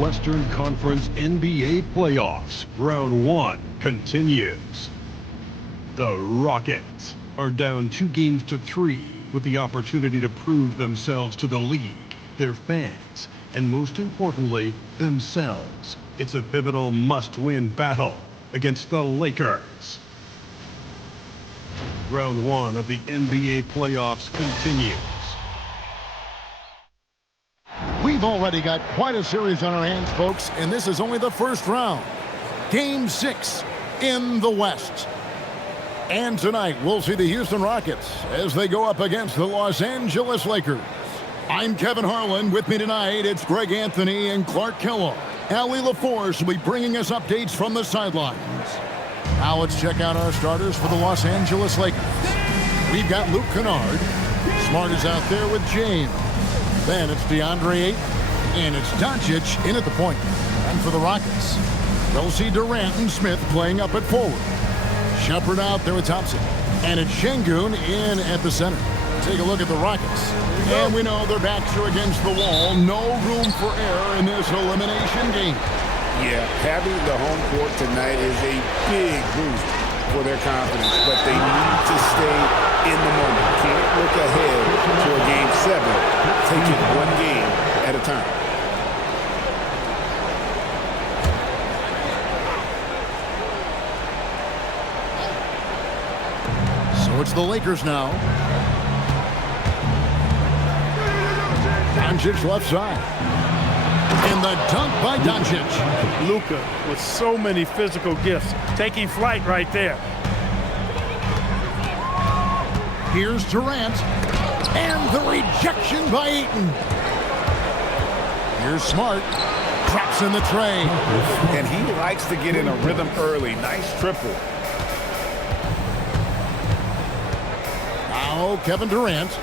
Western Conference NBA playoffs. Round 1 continues. The Rockets are down 2-3 with the opportunity to prove themselves to the league, their fans, and most importantly, themselves. It's a pivotal must-win battle against the Lakers. Round 1 of the NBA playoffs continues. We've already got quite a series on our hands, folks, and this is only the first round. Game 6 in the West. And tonight, we'll see the Houston Rockets as they go up against the Los Angeles Lakers. I'm Kevin Harlan. With me tonight, it's Greg Anthony and Clark Kellogg. Allie LaForce will be bringing us updates from the sidelines. Now let's check out our starters for the Los Angeles Lakers. We've got Luke Kennard. Smart is out there with James. Then it's DeAndre Ayton, and it's Doncic in at the point. And for the Rockets, they'll see Durant and Smith playing up at forward. Shepard out there with Thompson, and it's Şengün in at the center. Take a look at the Rockets, and we know their backs are against the wall. No room for error in this elimination game. Yeah, having the home court tonight is a big boost for their confidence, but they need to stay in the moment. Can't look ahead to a Game 7. Take it one game at a time. So it's the Lakers now. Doncic left side. And the dunk by Doncic. Luka with so many physical gifts, taking flight right there. Here's Durant, and the rejection by Ayton. Here's Smart, drops in the tray. And he likes to get in a rhythm early. Nice triple. Now Kevin Durant.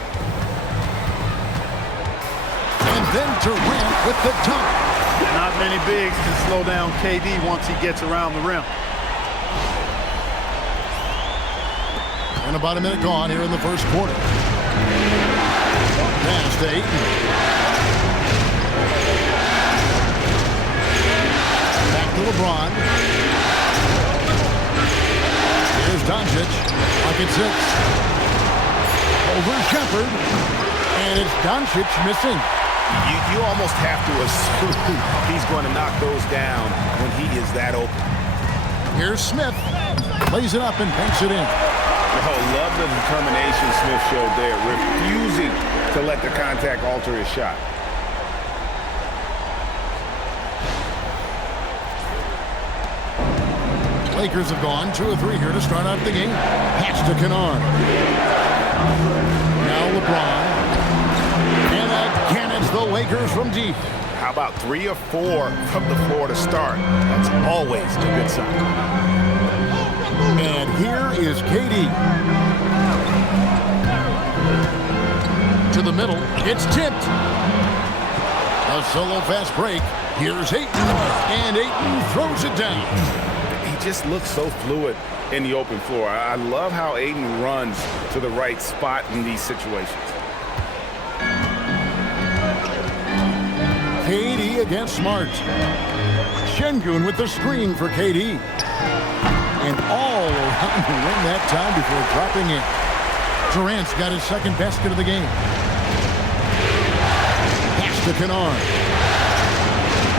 And then Durant with the dunk. Not many bigs can slow down KD once he gets around the rim. And about a minute gone here in the first quarter. Pass to Ayton. Back to LeBron. Here's Doncic. Pocket 6. Over Shepard. And it's Doncic missing. You almost have to assume he's going to knock those down when he is that open. Here's Smith. Plays it up and banks it in. Oh, love the determination Smith showed there, refusing to let the contact alter his shot. Lakers have gone 2 of 3 here to start out the game. Pass to Kennard. Now LeBron. And again, it's the Lakers from deep. How about 3 or 4 from the floor to start? That's always a good sign. And here is KD. To the middle. It's tipped. A solo fast break. Here's Ayton. And Ayton throws it down. He just looks so fluid in the open floor. I love how Ayton runs to the right spot in these situations. KD against Smart. Şengün with the screen for KD. And all around the rim that time before dropping in. Durant's got his second basket of the game. Pass to Kennard.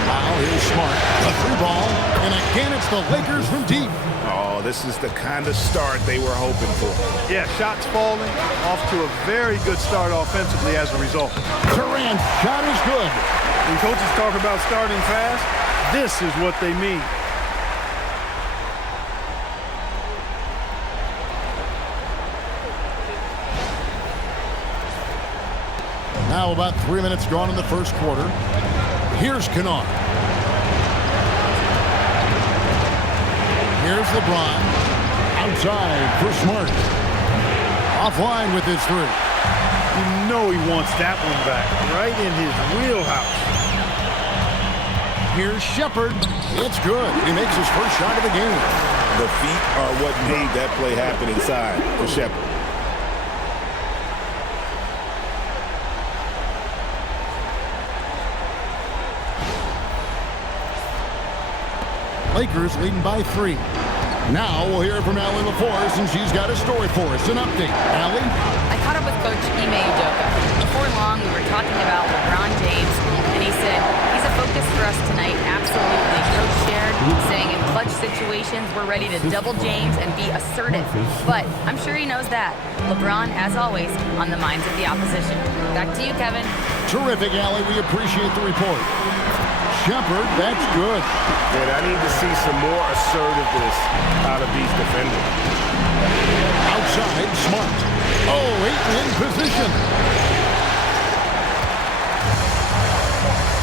Now here's Smart. A 3-ball. And again, it's the Lakers from deep. Oh, this is the kind of start they were hoping for. Yeah, shots falling. Off to a very good start offensively as a result. Durant's shot is good. When coaches talk about starting fast, this is what they mean. Now about 3 minutes gone in the first quarter. Here's Kennard. Here's LeBron. Outside for Smart. Offline with his 3. You know he wants that one back, right in his wheelhouse. Here's Shepard. It's good. He makes his first shot of the game. The feet are what made that play happen inside for Shepard. Lakers leading by 3. Now we'll hear from Allie LaForce, and she's got a story for us. An update. Allie? I caught up with Coach Ime Udoka. Before long, we were talking about LeBron James, and he said, he's a focus for us tonight. Absolutely. Coach shared, saying in clutch situations, we're ready to double James and be assertive. But I'm sure he knows that. LeBron, as always, on the minds of the opposition. Back to you, Kevin. Terrific, Allie. We appreciate the report. Shepard, that's good. And I need to see some more assertiveness out of these defenders. Outside, Smart. Oh, Ayton in position.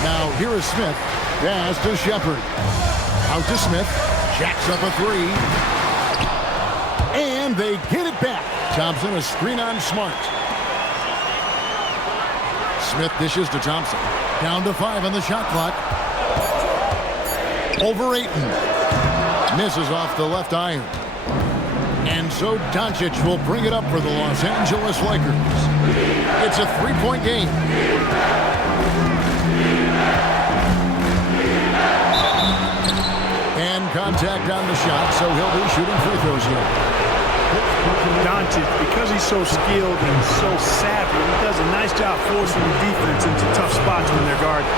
Now, here is Smith. Pass to Shepard. Out to Smith. Jacks up a 3. And they get it back. Thompson, a screen on Smart. Smith dishes to Thompson. Down to 5 on the shot clock. Over Ayton. Misses off the left iron. And so Doncic will bring it up for the Los Angeles Lakers. It's a 3-point game. And contact on the shot, so he'll be shooting free throws here. Doncic, because he's so skilled and so savvy, he does a nice job forcing the defense into tough spots when they're guarded.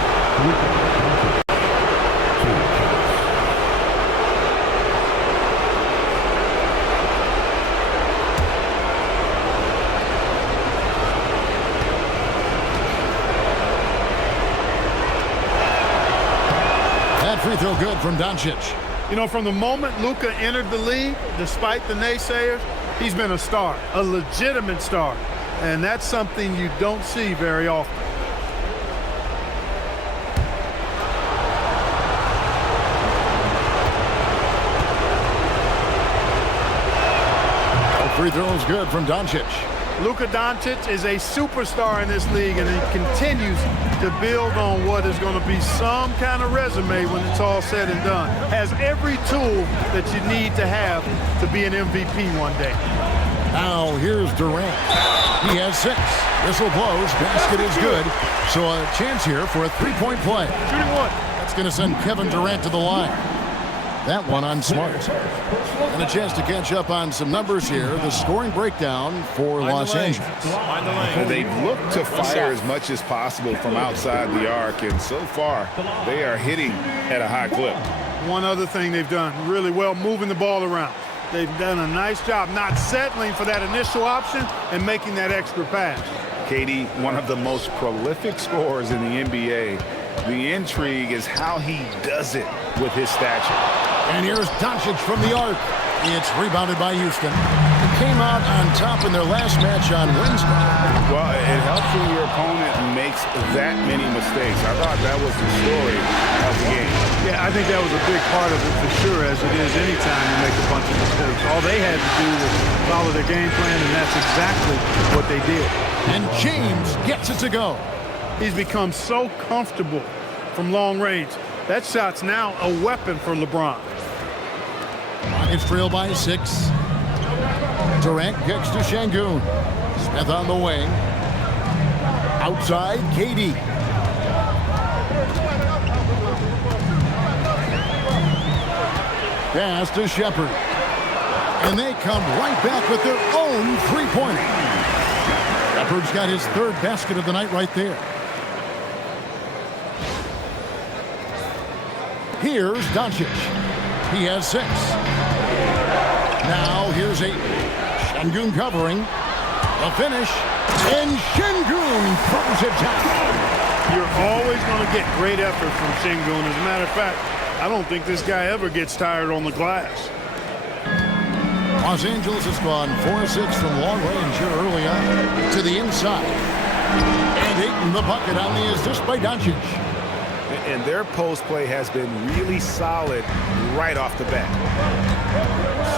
That free throw good from Doncic. You know, from the moment Luka entered the league, despite the naysayers, he's been a star, a legitimate star. And that's something you don't see very often. Free throw is good from Doncic. Luka Doncic is a superstar in this league, and he continues to build on what is going to be some kind of resume when it's all said and done. Has every tool that you need to have to be an MVP one day. Now here's Durant. He has 6. Whistle blows. Basket is good. So a chance here for a 3-point play. Shooting one. That's going to send Kevin Durant to the line. That one on Smart. And a chance to catch up on some numbers here. The scoring breakdown for Los Angeles. They've looked to fire as much as possible from outside the arc, and so far they are hitting at a high clip. One other thing they've done really well, moving the ball around. They've done a nice job not settling for that initial option and making that extra pass. Katie, one of the most prolific scorers in the NBA. The intrigue is how he does it with his stature. And here's Doncic from the arc. It's rebounded by Houston. He came out on top in their last match on Wednesday. Well, it helps when your opponent makes that many mistakes. I thought that was the story of the game. Yeah, I think that was a big part of it for sure, as it is anytime you make a bunch of mistakes. All they had to do was follow their game plan, and that's exactly what they did. And James gets it to go. He's become so comfortable from long range. That shot's now a weapon for LeBron. Rockets trail by 6. Durant kicks to Şengün. Smith on the wing. Outside, KD. Pass to Shepard. And they come right back with their own 3-pointer. Shepard's got his 3rd basket of the night right there. Here's Doncic. He has 6. Now here's 8. Şengün covering. The finish. And Şengün throws it down. You're always going to get great effort from Şengün. As a matter of fact, I don't think this guy ever gets tired on the glass. Los Angeles has gone 4-6 from long range here early on. To the inside. And Ayton the bucket on the assist by Doncic. And their post play has been really solid right off the bat.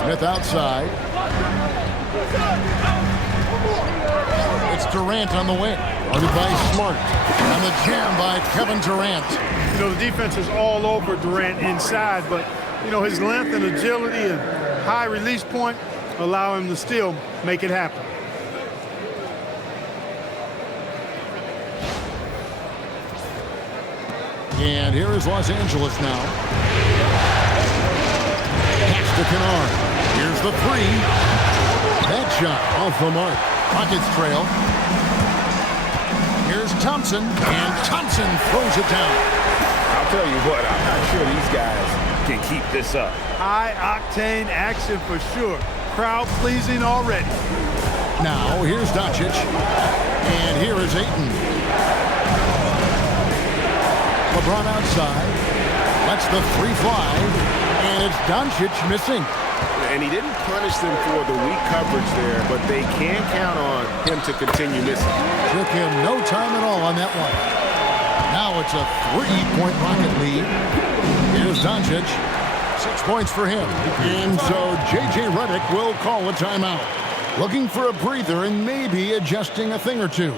Smith outside. It's Durant on the wing. Guarded by Smart. And the jam by Kevin Durant. You know, the defense is all over Durant inside, but, you know, his length and agility and high release point allow him to still make it happen. And here is Los Angeles now. to Kennard. Here's the three. That shot off the mark. Rockets trail. Here's Thompson, and Thompson throws it down. I'll tell you what, I'm not sure these guys can keep this up. High-octane action for sure. Crowd-pleasing already. Now, here's Doncic. And here is Ayton. LeBron outside. Lets the three fly. And it's Doncic missing. And he didn't punish them for the weak coverage there, but they can count on him to continue missing. Took him no time at all on that one. Now it's a 3-point Rocket lead. Here's Doncic. 6 points for him. And so J.J. Redick will call a timeout. Looking for a breather and maybe adjusting a thing or two.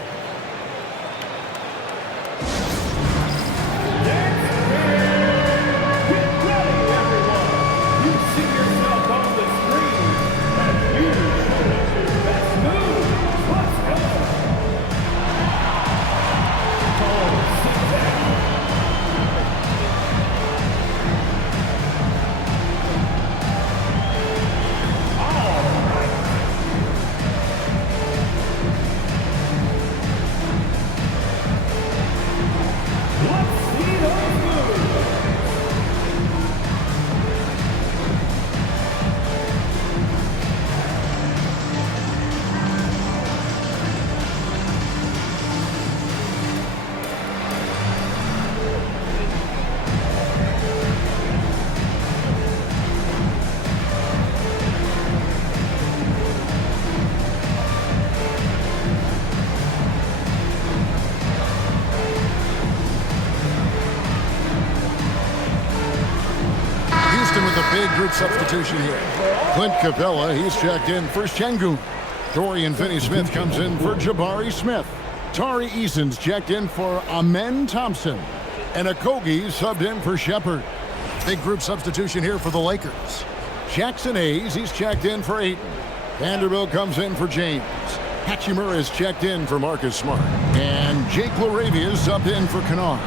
Big group substitution here. Clint Capella, he's checked in for Şengün. Dorian Finney-Smith comes in for Jabari Smith. Tari Eason's checked in for Amen Thompson. And Okogie subbed in for Shepard. Big group substitution here for the Lakers. Jackson Hayes, he's checked in for Ayton. Vanderbilt comes in for James. Hachimura is checked in for Marcus Smart. And Jake LaRavia is subbed in for Kennard.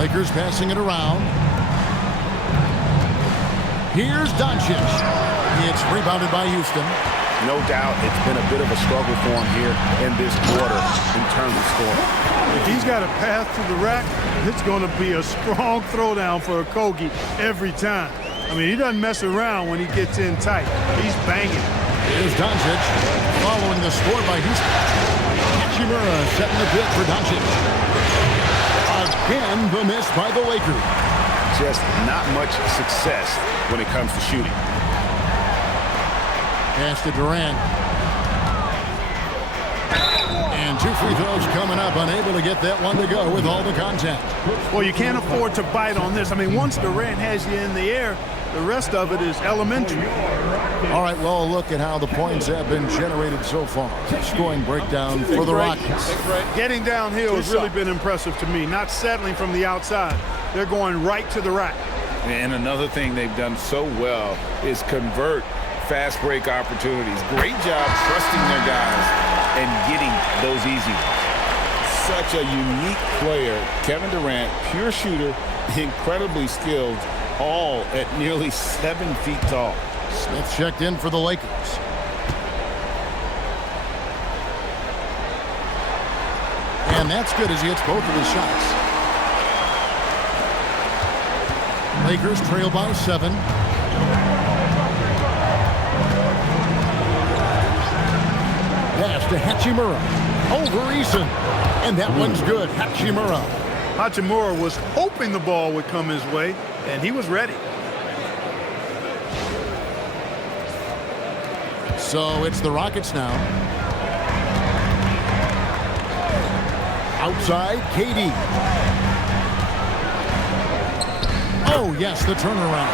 Lakers passing it around. Here's Doncic. It's rebounded by Houston. No doubt it's been a bit of a struggle for him here in this quarter in terms of scoring. If he's got a path to the rack, it's going to be a strong throwdown for Okogie every time. I mean, he doesn't mess around when he gets in tight. He's banging. Here's Doncic following the score by Houston. Hachimura setting the bid for Doncic. Again, the miss by the Lakers. Just not much success when it comes to shooting. Pass to Durant. And 2 free throws coming up. Unable to get that one to go with all the contact. Well, you can't afford to bite on this. I mean, once Durant has you in the air, the rest of it is elementary. All right, well, look at how the points have been generated so far. Scoring breakdown for the Rockets. Getting downhill has really been impressive to me. Not settling from the outside. They're going right to the rack. And another thing they've done so well is convert fast break opportunities. Great job trusting their guys and getting those easy ones. Such a unique player. Kevin Durant, pure shooter, incredibly skilled, all at nearly 7 feet tall. Smith checked in for the Lakers. And that's good as he hits both of his shots. Lakers trail by 7. Pass to Hachimura. Over Eason. And that one's good. Hachimura. Hachimura was hoping the ball would come his way, and he was ready. So it's the Rockets now. Outside, KD. Oh, yes, the turnaround.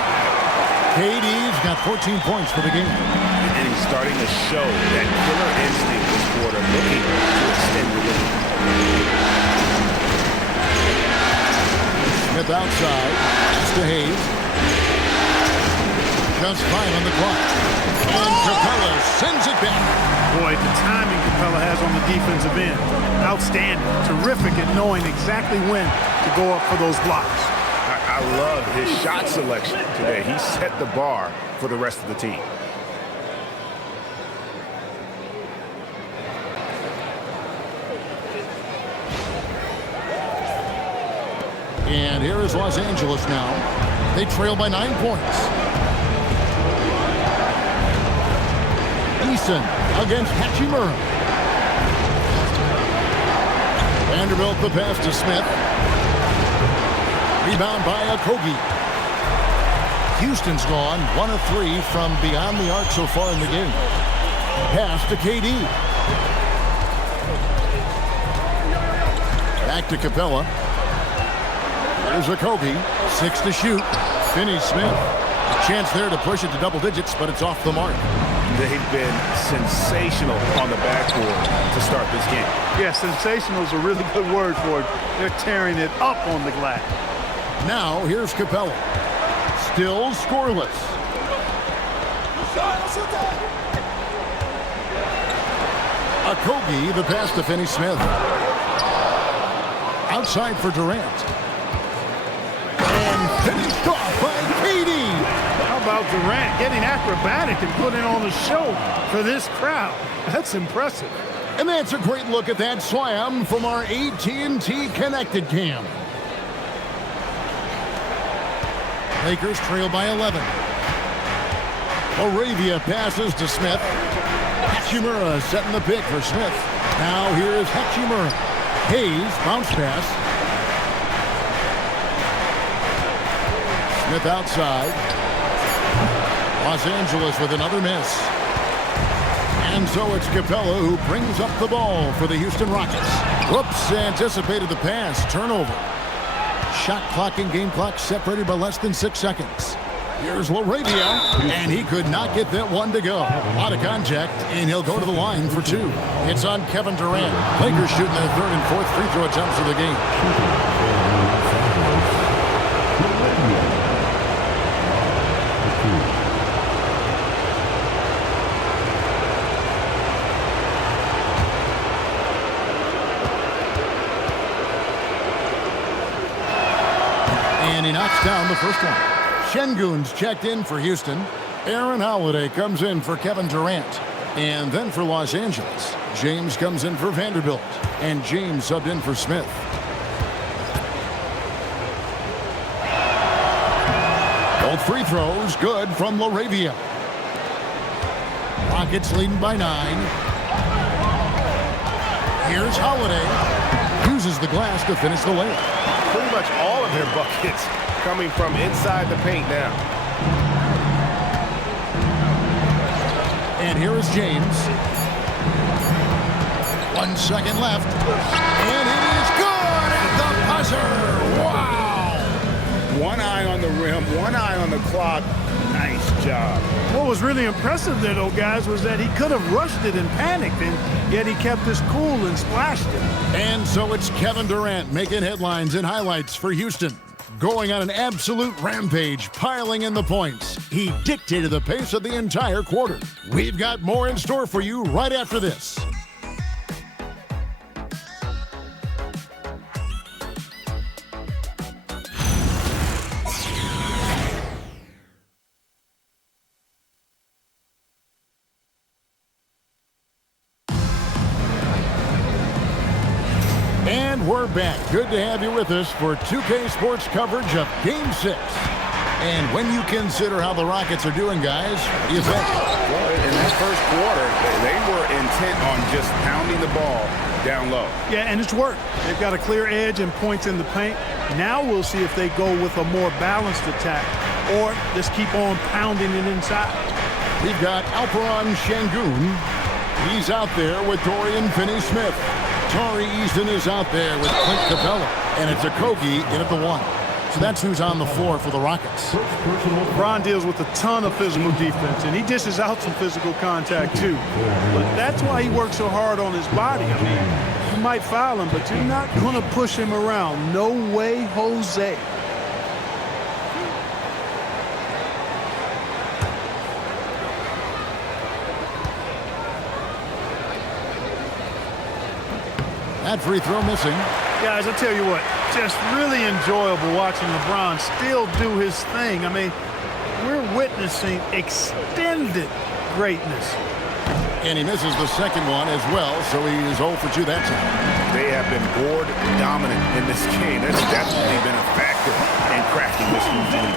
KD's got 14 points for the game. And he's starting to show that killer instinct this quarter, looking to extend the lead. Smith outside. It's to Hayes. Just 5 on the clock. And Capella sends it back. Boy, the timing Capella has on the defensive end. Outstanding. Terrific at knowing exactly when to go up for those blocks. I I love his shot selection today. He set the bar for the rest of the team. And here is Los Angeles now. They trail by 9 points. Eason against Hachimura. Vanderbilt the pass to Smith. Rebound by Okogie. Houston's gone 1 of 3 from beyond the arc so far in the game. Pass to KD. Back to Capella. Here's Okogie. 6 to shoot. Finney-Smith. A chance there to push it to double digits, but it's off the mark. They've been sensational on the backboard to start this game. Yeah, sensational is a really good word for it. They're tearing it up on the glass. Now, here's Capella. Still scoreless. Okogie, the pass to Finney-Smith. Outside for Durant. And finished off by KD. How about Durant getting acrobatic and putting on a show for this crowd? That's impressive. And that's a great look at that slam from our AT&T Connected Cam. Lakers trail by 11. Moravia passes to Smith. Hachimura setting the pick for Smith. Now here's Hachimura. Hayes, bounce pass. Smith outside. Los Angeles with another miss. And so it's Capella who brings up the ball for the Houston Rockets. Whoops, anticipated the pass. Turnover. Shot clock and game clock separated by less than 6 seconds. Here's LaRavia, and he could not get that one to go. A lot of contact, and he'll go to the line for 2. It's on Kevin Durant. Lakers shooting their 3rd and 4th free throw attempts of the game. And he knocks down the first one. Şengün's checked in for Houston. Aaron Holiday comes in for Kevin Durant. And then for Los Angeles, James comes in for Vanderbilt. And James subbed in for Smith. Both free throws good from LaRavia. Rockets leading by 9. Here's Holiday. Uses the glass to finish the layup. Pretty much all of their buckets coming from inside the paint now. And here is James. 1 second left. And it is good at the buzzer. Wow. One eye on the rim, one eye on the clock. Nice job. What was really impressive there, though, guys, was that he could have rushed it and panicked, and yet he kept his cool and splashed it. And so it's Kevin Durant making headlines and highlights for Houston. Going on an absolute rampage, piling in the points. He dictated the pace of the entire quarter. We've got more in store for you right after this. And we're back. Good to have you with us for 2K Sports coverage of Game 6. And when you consider how the Rockets are doing, guys, what do you think? Well, in that first quarter, they were intent on just pounding the ball down low. Yeah, and it's worked. They've got a clear edge and points in the paint. Now we'll see if they go with a more balanced attack or just keep on pounding it inside. We've got Alperen Şengün. He's out there with Dorian Finney-Smith. Tari Eason is out there with Clint Capella. And it's Okogie in at the 1. So that's who's on the floor for the Rockets. Bron deals with a ton of physical defense, and he dishes out some physical contact too. But that's why he works so hard on his body. I mean, you might foul him, but you're not going to push him around. No way, Jose. That free throw missing. Guys, I tell you what, just really enjoyable watching LeBron still do his thing. I mean, we're witnessing extended greatness. And he misses the second one as well, so he is 0 for 2 that time. They have been board dominant in this game. That's definitely been a factor in cracking this lead.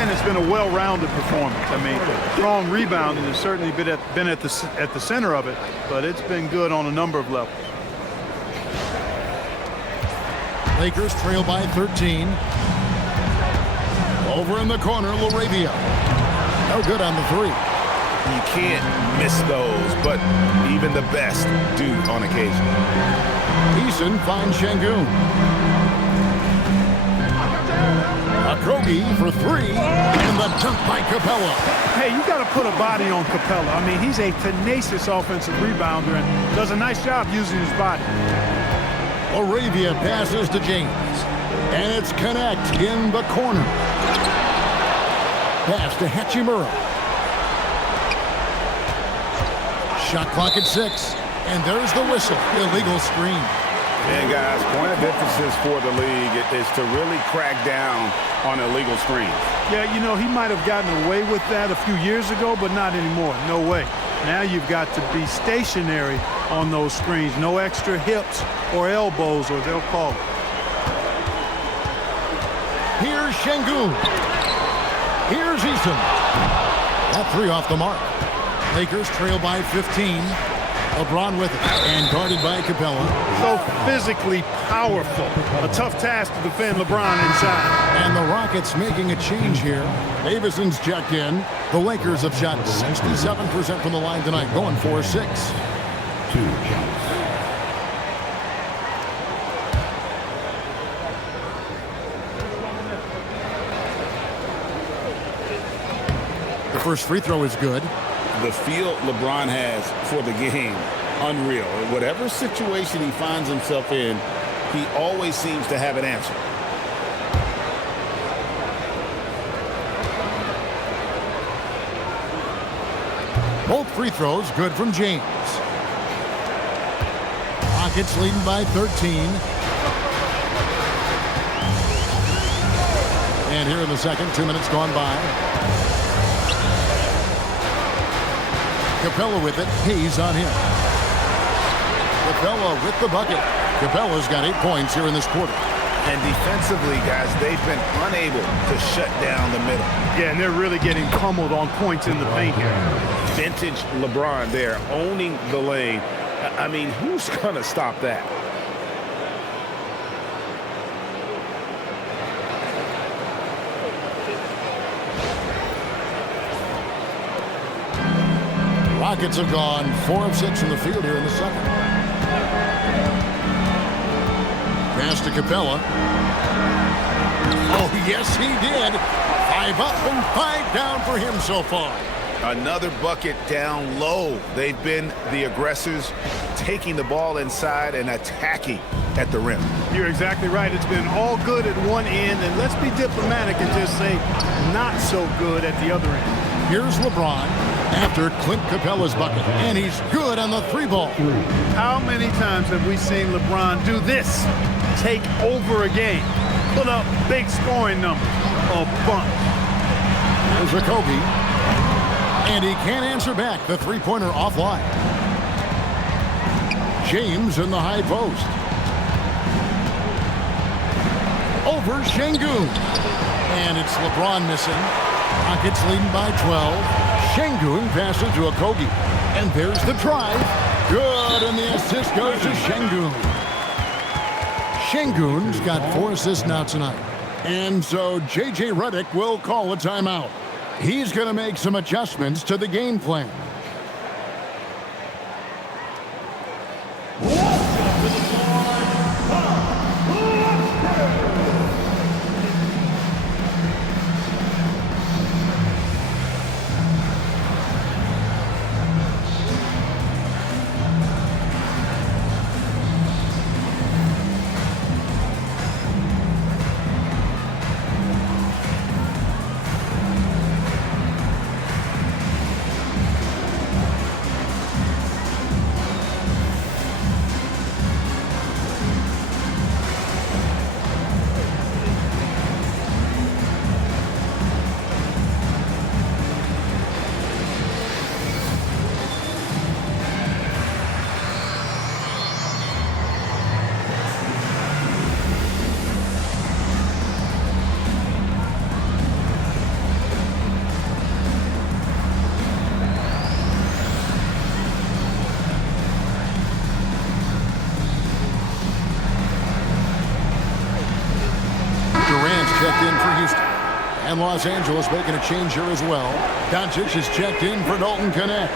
And it's been a well-rounded performance. I mean, strong rebounding has certainly been at the center of it, but it's been good on a number of levels. Lakers trail by 13. Over in the corner, LaRavia. No good on the three. You can't miss those, but even the best do on occasion. Eason finds Şengün. Okogie for three, and the dunk by Capella. Hey, you got to put a body on Capella. I mean, he's a tenacious offensive rebounder and does a nice job using his body. LaRavia passes to James, and it's Connect in the corner. Pass to Hachimura. Shot clock at 6, and there's the whistle. Illegal screen. And guys, point of emphasis for the league is to really crack down on illegal screens. Yeah, you know, he might have gotten away with that a few years ago, but not anymore. No way. Now you've got to be stationary on those screens. No extra hips or elbows, or they'll call it. Here's Şengün. Here's Eason. That three off the mark. Lakers trail by 15. LeBron with it, and guarded by Capella. So physically powerful. A tough task to defend LeBron inside. And the Rockets making a change here. Davison's checked in. The Lakers have shot 67% from the line tonight, going 4-6. The first free throw is good. The feel LeBron has for the game, unreal. Whatever situation he finds himself in, he always seems to have an answer. Both free throws good from James. Rockets leading by 13. And here in the second, 2 minutes gone by. Capella with it. Hayes on him. Capella with the bucket. Capella's got 8 points here in this quarter. And defensively, guys, they've been unable to shut down the middle. Yeah, and they're really getting pummeled on points in the paint here. Vintage LeBron there, owning the lane. I mean, who's going to stop that? Rockets have gone 4 of 6 from the field here in the second. Pass to Capella. Oh, yes, he did. 5 up and 5 down for him so far. Another bucket down low. They've been the aggressors, taking the ball inside and attacking at the rim. You're exactly right. It's been all good at one end, and let's be diplomatic and just say not so good at the other end. Here's LeBron after Clint Capella's bucket, and he's good on the 3-ball. How many times have we seen LeBron do this? Take over a game. Put up big scoring numbers. A bunch. There's Okogie. And he can't answer back. The three-pointer offline. James in the high post. Over Şengün. And it's LeBron missing. Rockets leading by 12. Şengün passes to Okogie. And there's the drive. Good, and the assist goes to Şengün. Şengün's got 4 assists now tonight. And so J.J. Redick will call a timeout. He's going to make some adjustments to the game plan. And Los Angeles making a change here as well. Doncic is checked in for Dalton Connect.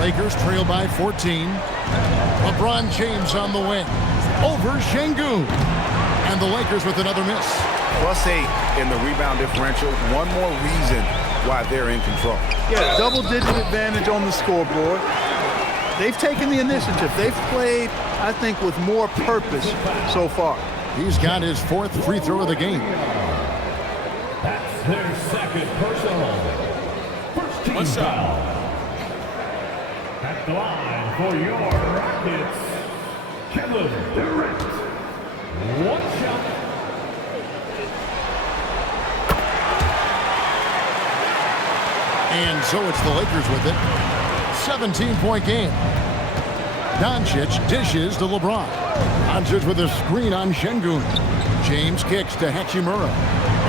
Lakers trail by 14. LeBron James on the wing. Over Şengün. And the Lakers with another miss. +8 in the rebound differential. One more reason why they're in control. Yeah, double-digit advantage on the scoreboard. They've taken the initiative. They've played, I think, with more purpose so far. He's got his 4th free throw of the game. That's their second personal. First team foul. At the line for your Rockets, Kevin Durant. One shot. And so it's the Lakers with it. 17-point game. Doncic dishes to LeBron. Doncic with a screen on Şengün. James kicks to Hachimura.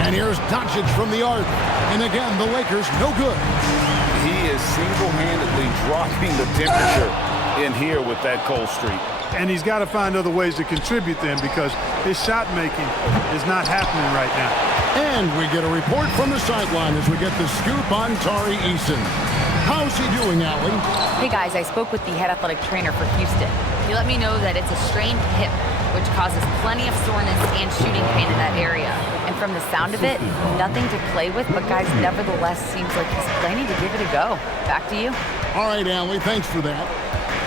And here's Doncic from the arc. And again, the Lakers no good. He is single-handedly dropping the temperature in here with that cold streak. And he's got to find other ways to contribute then, because his shot making is not happening right now. And we get a report from the sideline as we get the scoop on Tari Eason. How's he doing, Allie? Hey guys, I spoke with the head athletic trainer for Houston. He let me know that it's a strained hip, which causes plenty of soreness and shooting pain in that area. And from the sound of it, nothing to play with, but guys, nevertheless, seems like he's planning to give it a go. Back to you. All right, Allie, thanks for that.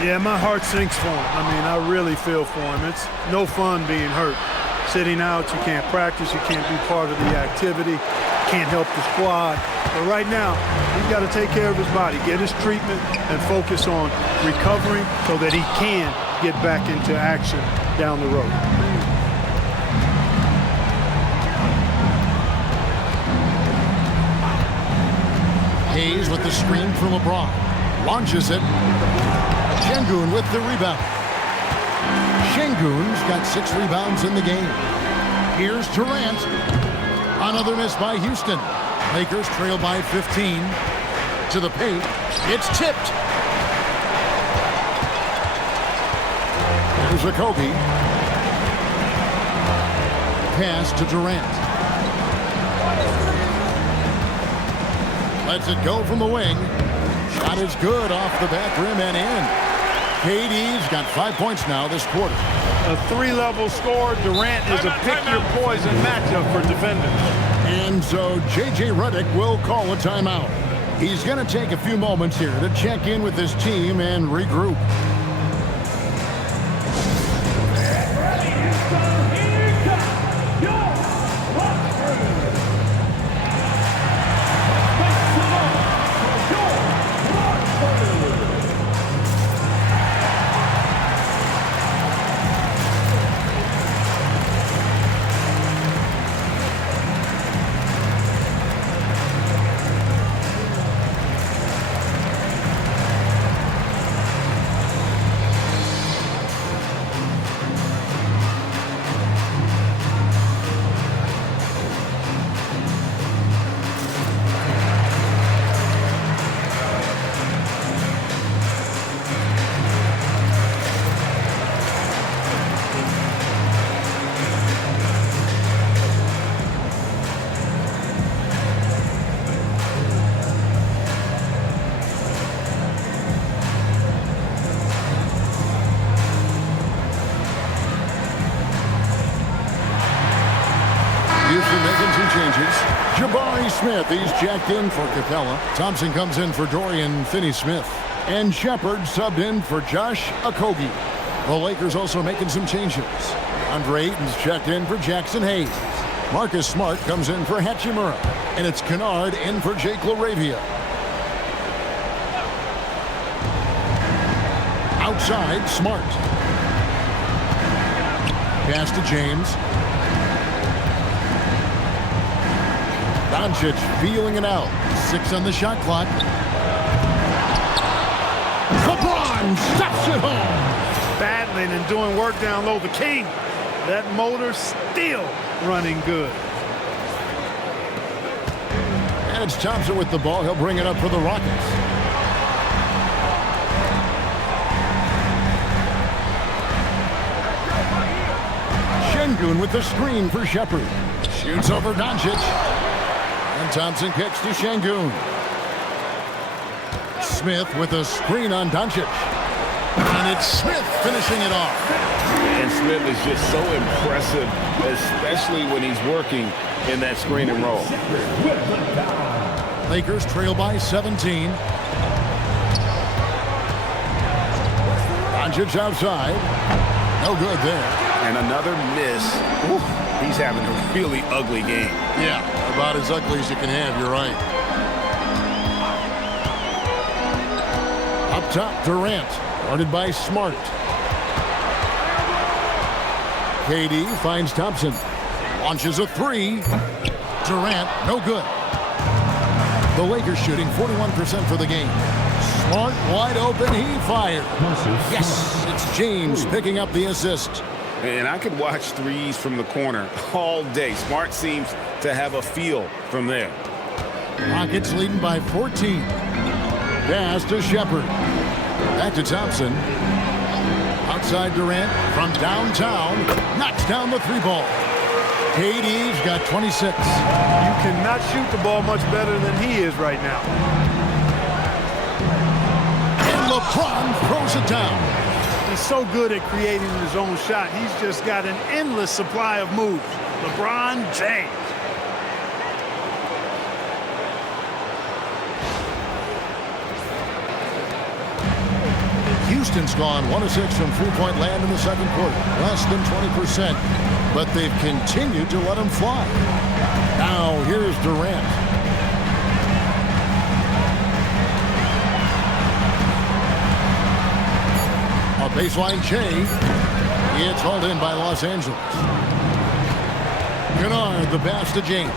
Yeah, my heart sinks for him. I mean, I really feel for him. It's no fun being hurt. Sitting out, you can't practice, you can't be part of the activity, can't help the squad. But right now, he's got to take care of his body, get his treatment, and focus on recovering so that he can get back into action down the road. Hayes with the screen for LeBron. Launches it. Şengün with the rebound. Şengün's got 6 rebounds in the game. Here's Durant. Another miss by Houston. Lakers trail by 15. To the paint. It's tipped. There's Okogie. Pass to Durant. Lets it go from the wing. Shot is good off the back rim and in. KD's got 5 points now this quarter. A 3-level score. Durant is a pick-your-poison matchup for defenders. And so J.J. Redick will call a timeout. He's going to take a few moments here to check in with his team and regroup. Jabari Smith, he's checked in for Capella. Thompson comes in for Dorian Finney-Smith. And Shepard subbed in for Josh Okogie. The Lakers also making some changes. Andre Ayton's checked in for Jackson Hayes. Marcus Smart comes in for Hachimura. And it's Kennard in for Jake LaRavia. Outside, Smart. Pass to James. Doncic feeling it out. 6 on the shot clock. LeBron steps it home. Battling and doing work down low. The King, that motor still running good. And it's Thompson with the ball. He'll bring it up for the Rockets. Şengün with the screen for Shepard. Shoots over Doncic. And Thompson kicks to Şengün. Smith with a screen on Doncic. And it's Smith finishing it off. And Smith is just so impressive, especially when he's working in that screen and roll. Lakers trail by 17. Doncic outside. No good there. And another miss. Ooh, he's having a really ugly game. Yeah, about as ugly as you can have, you're right. Up top, Durant. Guarded by Smart. KD finds Thompson. Launches a three. Durant, no good. The Lakers shooting 41% for the game. Smart wide open, he fired. Yes, it's James picking up the assist. And I could watch threes from the corner all day. Smart seems to have a feel from there. Rockets leading by 14. Pass to Shepard. Back to Thompson. Outside Durant from downtown. Knocks down the three ball. KD's got 26. You cannot shoot the ball much better than he is right now. And LeBron throws it down. He's so good at creating his own shot. He's just got an endless supply of moves. LeBron James. Houston's gone 1 of 6 from three-point land in the second quarter. Less than 20%. But they've continued to let him fly. Now here's Durant. A baseline Jay. It's hauled in by Los Angeles. Kennard, the pass to James.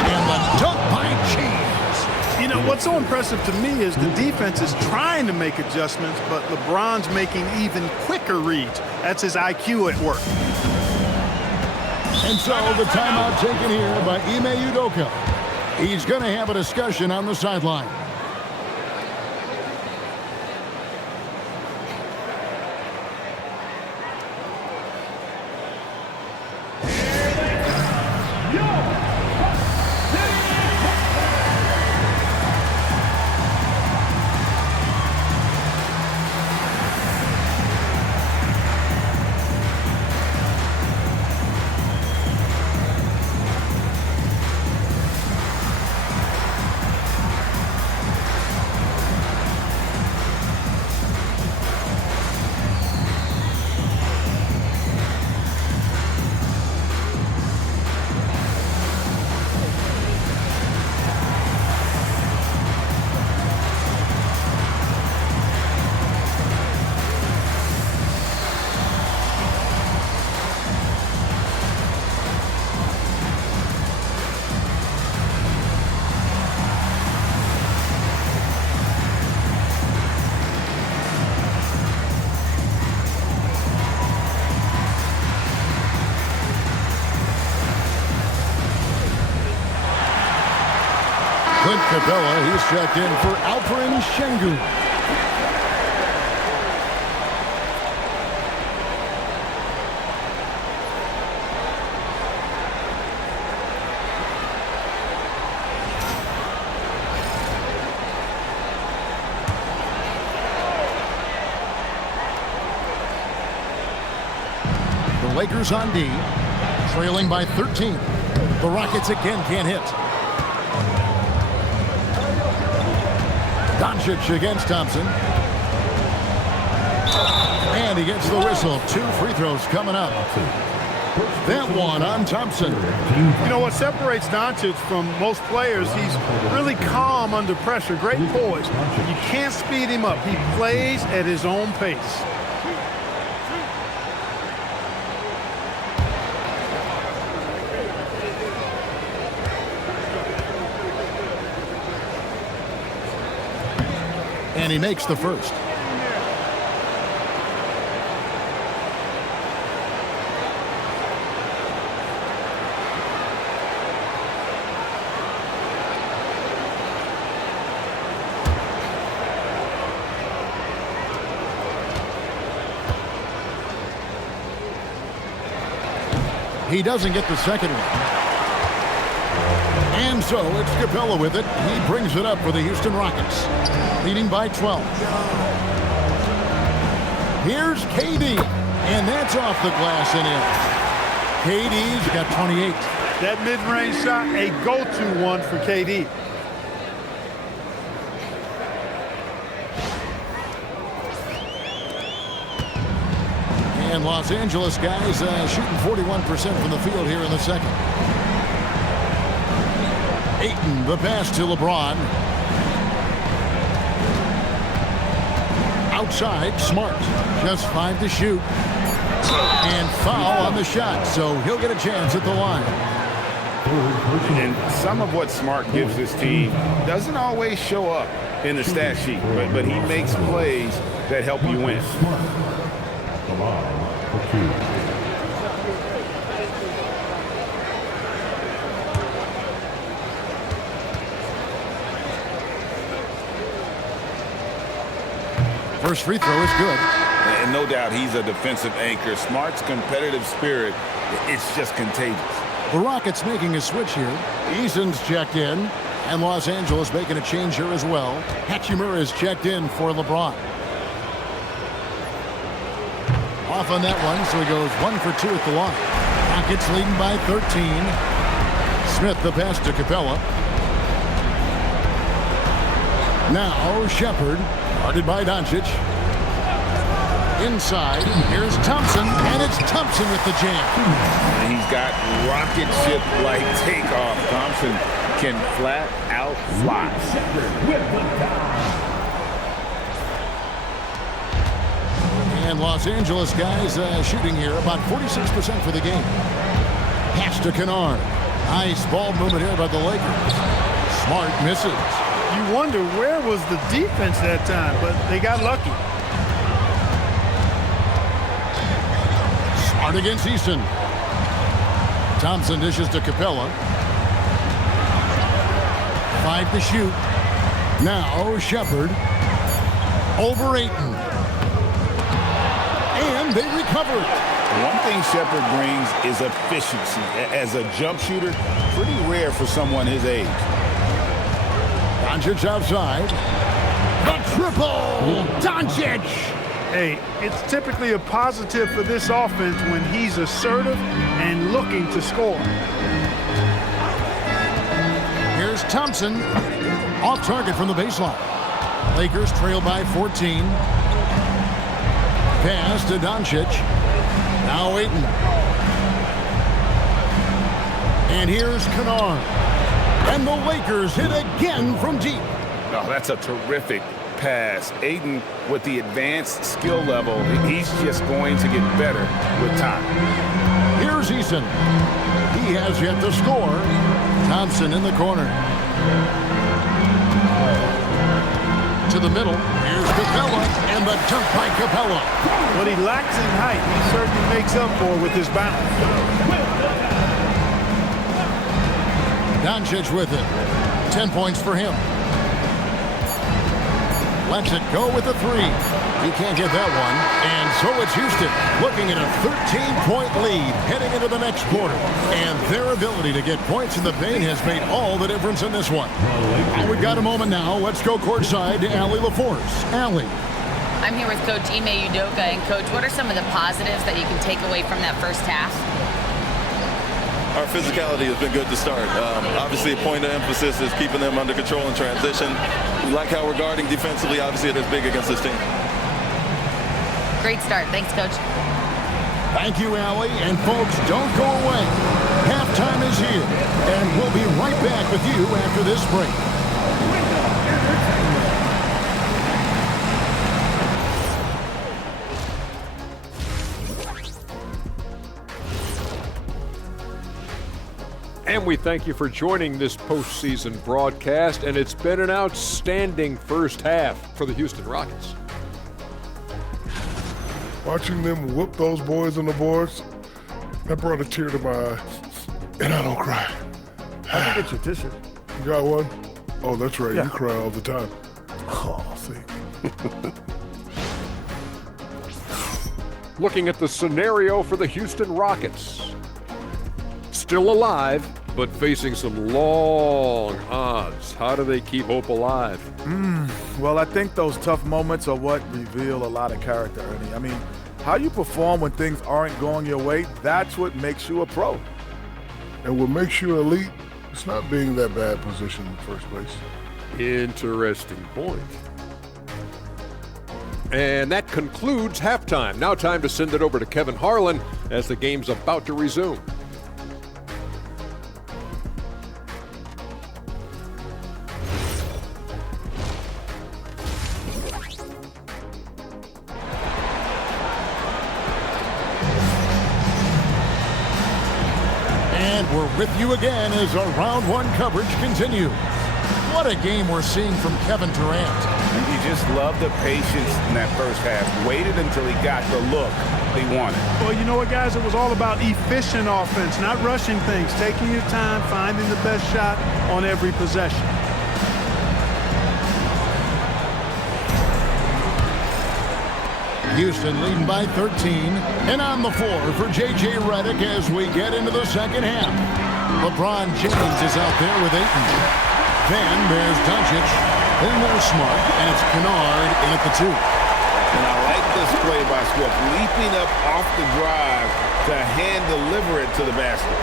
And the dunk by James. You know, what's so impressive to me is the defense is trying to make adjustments, but LeBron's making even quicker reads. That's his IQ at work. And so the timeout taken here by Ime Udoka. He's going to have a discussion on the sideline. Clint Capella, he's checked in for Alperen Şengün. The Lakers on D, trailing by 13. The Rockets again can't hit. Doncic against Thompson. And he gets the whistle. 2 free throws coming up. That one on Thompson. You know what separates Doncic from most players? He's really calm under pressure. Great poise. You can't speed him up. He plays at his own pace. And he makes the first. He doesn't get the second one. And so it's Capella with it. He brings it up for the Houston Rockets, leading by 12. Here's KD, and that's off the glass and in. KD's got 28. That mid-range shot, a go-to one for KD. And Los Angeles guys shooting 41% from the field here in the second. Ayton, the pass to LeBron. Outside, Smart. Just 5 to shoot. And foul on the shot, so he'll get a chance at the line. And some of what Smart gives this team doesn't always show up in the stat sheet, but he makes plays that help you win. First free throw is good. And no doubt he's a defensive anchor. Smart's competitive spirit, it's just contagious. The Rockets making a switch here. Eason's checked in, and Los Angeles making a change here as well. Hachimura is checked in for LeBron. Off on that one, so he goes 1 for 2 at the line. Rockets leading by 13. Smith the pass to Capella. Now Shepard, guarded by Doncic. Inside, here's Thompson, and it's Thompson with the jam. And he's got rocket ship-like takeoff. Thompson can flat out fly. And Los Angeles guys shooting here about 46% for the game. Pass to Kennard. Nice ball movement here by the Lakers. Smart misses. You wonder where was the defense that time, but they got lucky. Smart against Easton. Thompson dishes to Capella. 5 to shoot. Now Shepard. Over Ayton. And they recover it. One thing Shepard brings is efficiency. As a jump shooter, pretty rare for someone his age. Doncic outside. The triple! Doncic! Hey, it's typically a positive for this offense when he's assertive and looking to score. Here's Thompson. Off target from the baseline. Lakers trail by 14. Pass to Doncic. Now Ayton. And here's Kennard. And the Lakers hit again from deep. Oh, that's a terrific pass. Ayton, with the advanced skill level, he's just going to get better with time. Here's Eason. He has yet to score. Thompson in the corner. To the middle. Here's Capella, and the dunk by Capella. What he lacks in height, he certainly makes up for with his bounce. Doncic with it. 10 points for him. Lets it go with a 3. He can't get that one. And so it's Houston looking at a 13-point lead heading into the next quarter. And their ability to get points in the paint has made all the difference in this one. And we've got a moment now. Let's go courtside to Allie LaForce. Allie. I'm here with Coach Ime Udoka. And, Coach, what are some of the positives that you can take away from that first half? Our physicality has been good to start. Obviously, a point of emphasis is keeping them under control in transition. We like how we're guarding defensively. Obviously, it is big against this team. Great start. Thanks, Coach. Thank you, Allie. And, folks, don't go away. Halftime is here, and we'll be right back with you after this break. And we thank you for joining this postseason broadcast, and it's been an outstanding first half for the Houston Rockets. Watching them whoop those boys on the boards, that brought a tear to my eye. And I don't cry. I can get your tissue. You got one? Oh, that's right. Yeah. You cry all the time. Oh, see. Looking at the scenario for the Houston Rockets. still alive, but facing some long odds. How do they keep hope alive? Well, I think those tough moments are what reveal a lot of character, Ernie. I mean, how you perform when things aren't going your way, that's what makes you a pro. And what makes you elite, it's not being that bad position in the first place. Interesting point. And that concludes halftime. Now time to send it over to Kevin Harlan as the game's about to resume. And we're with you again as our round one coverage continues. What a game we're seeing from Kevin Durant. You just love the patience in that first half. Waited until he got the look he wanted. Well, you know what, guys? It was all about efficient offense, not rushing things, taking your time, finding the best shot on every possession. Houston leading by 13. And on the floor for J.J. Redick as we get into the second half. LeBron James is out there with Ayton. Then there's Doncic. Then there's Smart. And it's Kennard in at the 2. And I like this play by Swift, leaping up off the drive to hand deliver it to the basket.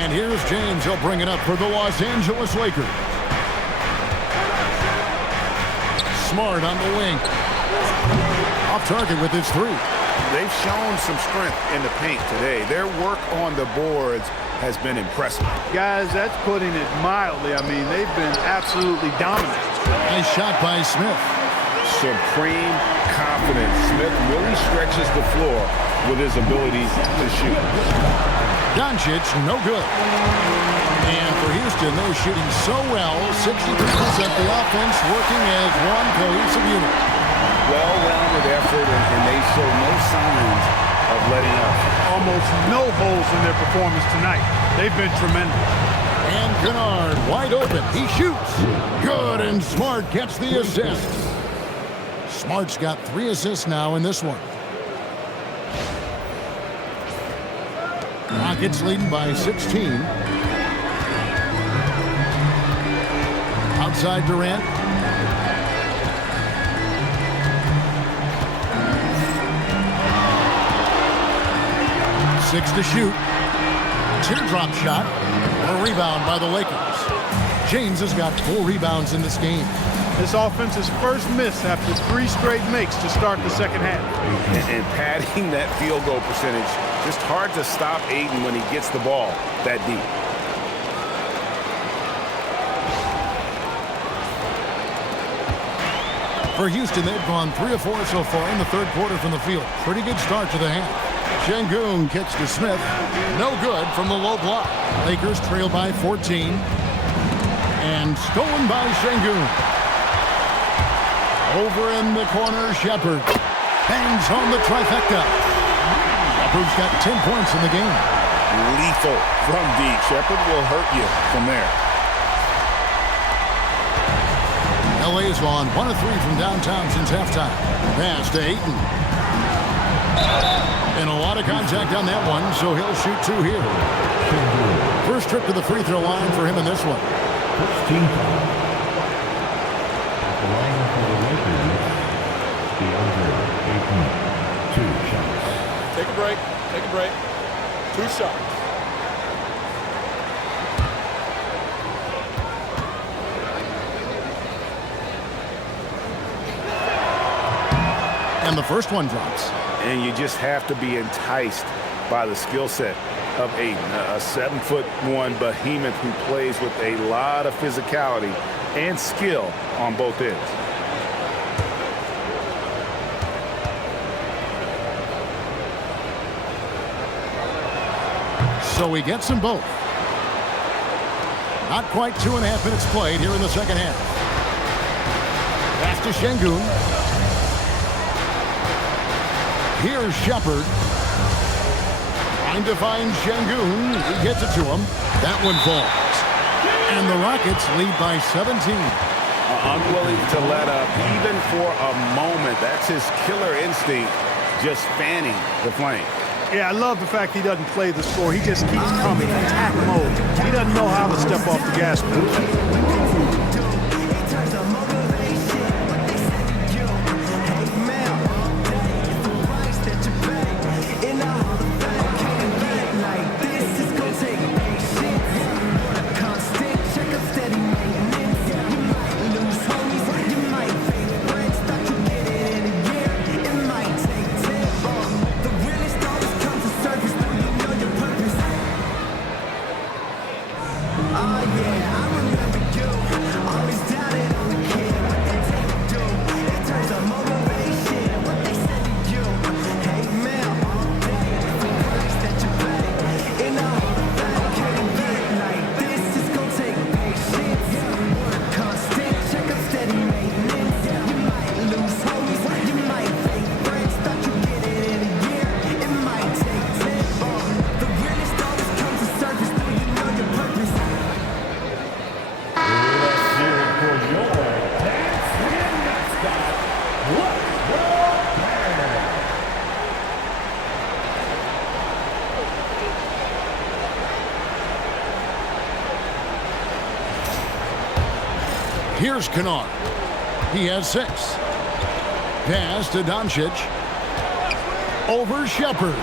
And here's James. He'll bring it up for the Los Angeles Lakers. Smart on the wing. Off target with his 3. They've shown some strength in the paint today. Their work on the boards has been impressive. Guys, that's putting it mildly. I mean, they've been absolutely dominant. Nice shot by Smith. Supreme confidence. Smith really stretches the floor with his ability to shoot. Doncic, no good. And for Houston, they're shooting so well, 63%. The offense working as one cohesive unit. Well-rounded effort, and they show no signs of letting up. Almost no holes in their performance tonight. They've been tremendous. And Kennard wide open. He shoots. Good, and Smart gets the assist. Smart's got 3 assists now in this one. Rockets leading by 16. Outside Durant. Six to shoot. Teardrop shot. A rebound by the Lakers. James has got 4 rebounds in this game. This offense's first miss after 3 straight makes to start the second half. And padding that field goal percentage, just hard to stop Ayton when he gets the ball that deep. For Houston, they've gone 3 of 4 so far in the third quarter from the field. Pretty good start to the half. Şengün kicks to Smith. No good from the low block. Lakers trail by 14. And stolen by Şengün. Over in the corner, Shepard bangs home the trifecta. Shepard's got 10 points in the game. Lethal from deep. Shepard will hurt you from there. LA's gone 1 of 3 from downtown since halftime. Pass to Ayton. And a lot of contact on that one, so he'll shoot 2 here. First trip to the free throw line for him in this one. First team foul. At the line for the Lakers, DeAndre Ayton. 2 shots. Take a break. Take a break. 2 shots. And the first one drops. And you just have to be enticed by the skill set of Ayton, a 7'1" behemoth who plays with a lot of physicality and skill on both ends. So he gets them both. Not quite 2.5 minutes played here in the second half. Pass to Şengün. Here's Shepard. Trying to find Şengün. He gets it to him. That one falls. And the Rockets lead by 17. Unwilling to let up, even for a moment. That's his killer instinct, just fanning the flame. Yeah, I love the fact he doesn't play the score. He just keeps coming, attack mode. He doesn't know how to step off the gas pedal. Here's Kennard. He has 6. Pass to Doncic. Over Shepard.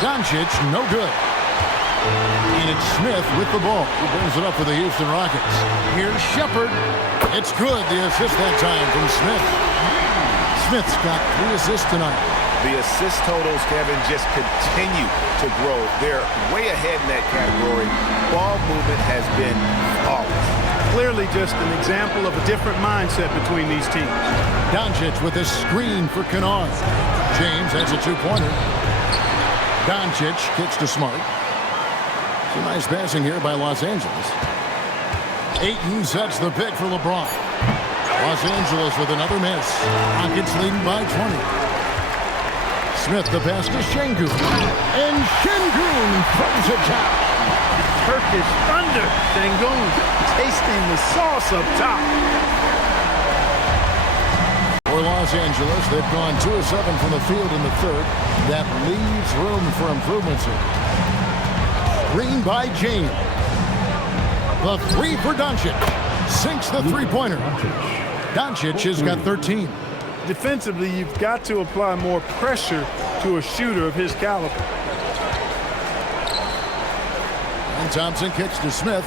Doncic, no good. And it's Smith with the ball. He brings it up for the Houston Rockets. Here's Shepard. It's good. The assist that time from Smith. Smith's got 3 assists tonight. The assist totals, Kevin, just continue to grow. They're way ahead in that category. Ball movement has been flawless. Clearly just an example of a different mindset between these teams. Doncic with a screen for Kennard. James has a 2-pointer. Doncic kicks to Smart. Some nice passing here by Los Angeles. Ayton sets the pick for LeBron. Los Angeles with another miss. Rockets leading by 20. Smith the pass to Şengün. And Şengün throws it down. Turkish thunder. Şengün tasting the sauce up top. For Los Angeles, they've gone 2 of 7 from the field in the third. That leaves room for improvements here. Screen by James. The 3 for Doncic. Sinks the 3-pointer. Doncic has got 13. Defensively, you've got to apply more pressure to a shooter of his caliber. And Thompson kicks to Smith.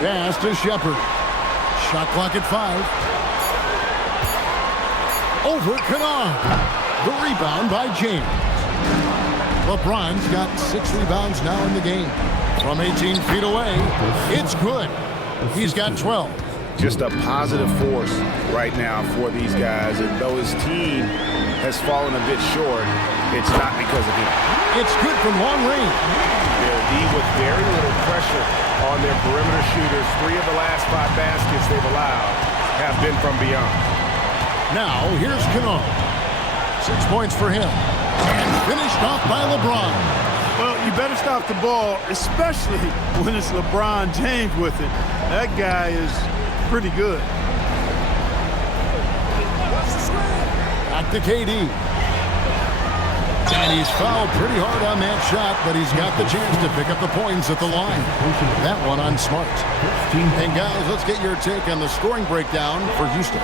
Pass to Shepard. Shot clock at 5. Over Kennard. The rebound by James. LeBron's got 6 rebounds now in the game. From 18 feet away, it's good. He's got 12. Just a positive force right now for these guys. And though his team has fallen a bit short, it's not because of him. It's good from long range. They're D with very little pressure on their perimeter shooters. 3 of the last 5 baskets they've allowed have been from beyond. Now, here's Kennard. 6 points for him. And finished off by LeBron. Well, you better stop the ball, especially when it's LeBron James with it. That guy is pretty good. Back to KD. And he's fouled pretty hard on that shot, but he's got the chance to pick up the points at the line. That one on Smart. And guys, let's get your take on the scoring breakdown for Houston.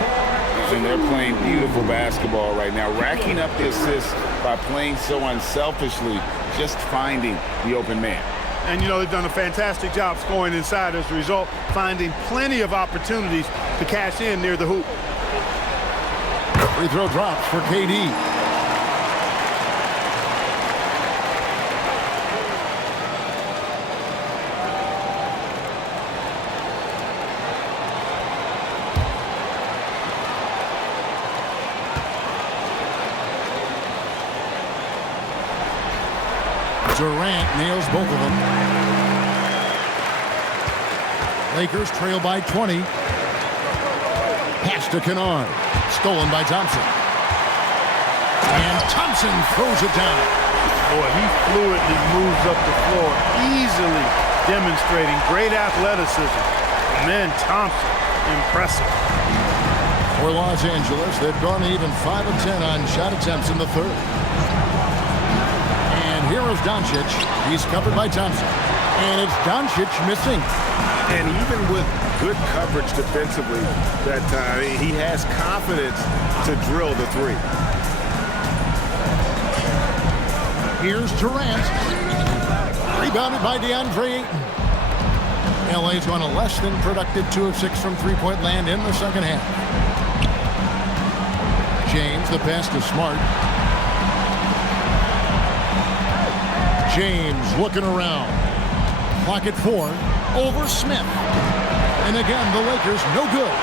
And they're playing beautiful basketball right now, racking up the assists by playing so unselfishly, just finding the open man. And, you know, they've done a fantastic job scoring inside as a result, finding plenty of opportunities to cash in near the hoop. Free throw drops for KD. Durant nails both of them. Lakers trail by 20. Pass to Kennard. Stolen by Thompson. And Thompson throws it down. Boy, he fluidly moves up the floor, easily demonstrating great athleticism. And then Thompson, impressive. For Los Angeles, they've gone even 5 of 10 on shot attempts in the third. And here is Doncic. He's covered by Thompson. And it's Doncic missing. And even with good coverage defensively that time, he has confidence to drill the three. Here's Durant. Rebounded by DeAndre Ayton. LA's gone a less than productive 2 of 6 from three-point land in the second half. James, the pass to Smart. James looking around. Clock at 4. Over Smith. And again, the Lakers no good.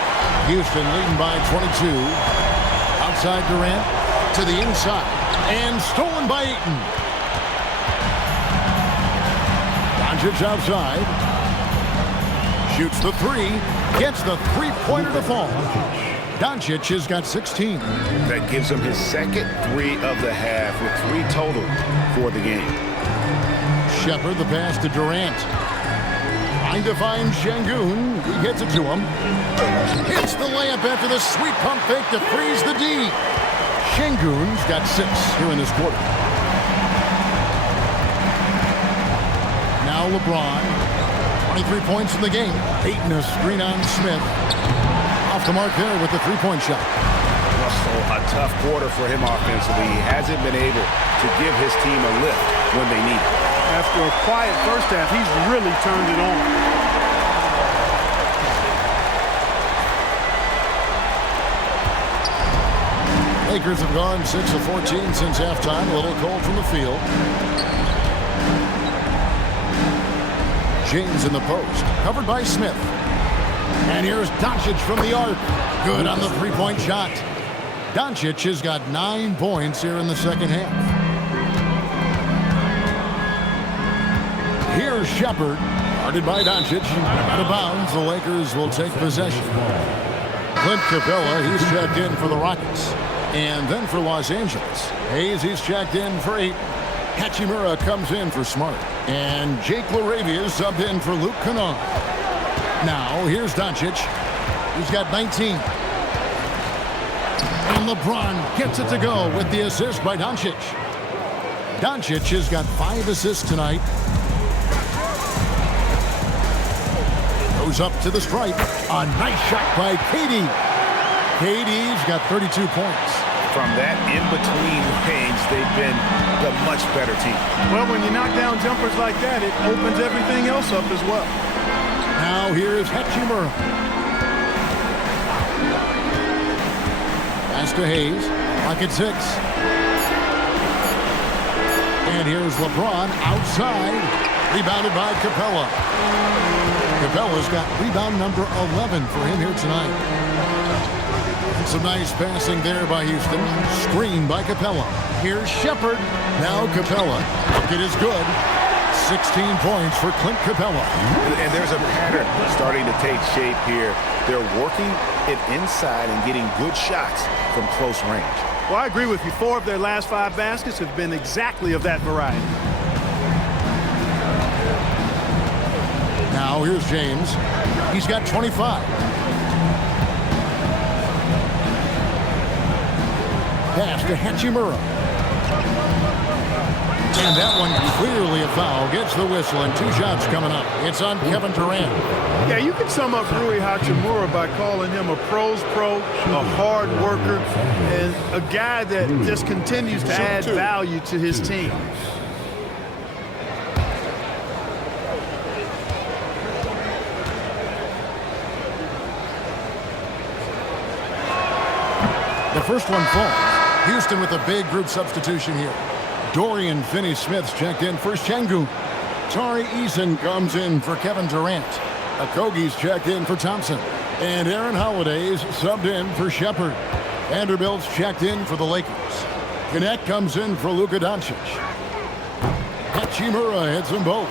Houston leading by 22. Outside Durant to the inside. And stolen by Ayton. Doncic outside. Shoots the three. Gets the three-pointer to fall. Doncic has got 16. That gives him his second 3 of the half with 3 total for the game. Shepard, the pass to Durant. Trying to find Şengün. He gets it to him. Hits the layup after the sweet pump fake to freeze the D. Şengün's got 6 here in this quarter. Now LeBron. 23 points in the game. Ayton a screen on Smith. Off the mark there with the three-point shot. Russell, a tough quarter for him offensively. He hasn't been able to give his team a lift when they need it. After a quiet first half, he's really turned it on. Lakers have gone 6 of 14 since halftime. A little cold from the field. James in the post. Covered by Smith. And here's Doncic from the arc. Good on the three-point shot. Doncic has got 9 points here in the second half. Here's Shepard. Guarded by Doncic. Out of bounds. The Lakers will take possession. Clint Capella, he's checked in for the Rockets. And then for Los Angeles, Hayes, he's checked in for 8. Hachimura comes in for Smart. And Jake LaRavia is subbed in for Luke Kennard. Now, here's Doncic. He's got 19. And LeBron gets it to go with the assist by Doncic. Doncic has got 5 assists tonight. Goes up to the stripe. A nice shot by KD. KD's got 32 points. From that in-between range, they've been the much better team. Well, when you knock down jumpers like that, it opens everything else up as well. Now here is Hachimura. Pass to Hayes. Clock at 6. And here's LeBron outside. Rebounded by Capella. Capella's got rebound number 11 for him here tonight. Some nice passing there by Houston. Screen by Capella. Here's Shepard. Now Capella. It is good. 16 points for Clint Capella. And there's a pattern starting to take shape here. They're working it inside and getting good shots from close range. Well, I agree with you. 4 of their last 5 baskets have been exactly of that variety. Now here's James. He's got 25. Pass to Hachimura. And that one clearly a foul. Gets the whistle and 2 shots coming up. It's on Kevin Durant. Yeah, you can sum up Rui Hachimura by calling him a pro's pro, a hard worker, and a guy that just continues to add value to his team. The first one falls. Houston with a big group substitution here. Dorian Finney-Smith's checked in for Şengün. Tari Eason comes in for Kevin Durant. Okogie's checked in for Thompson. And Aaron Holiday's subbed in for Shepard. Vanderbilt's checked in for the Lakers. Gannett comes in for Luka Doncic. Hachimura hits them both.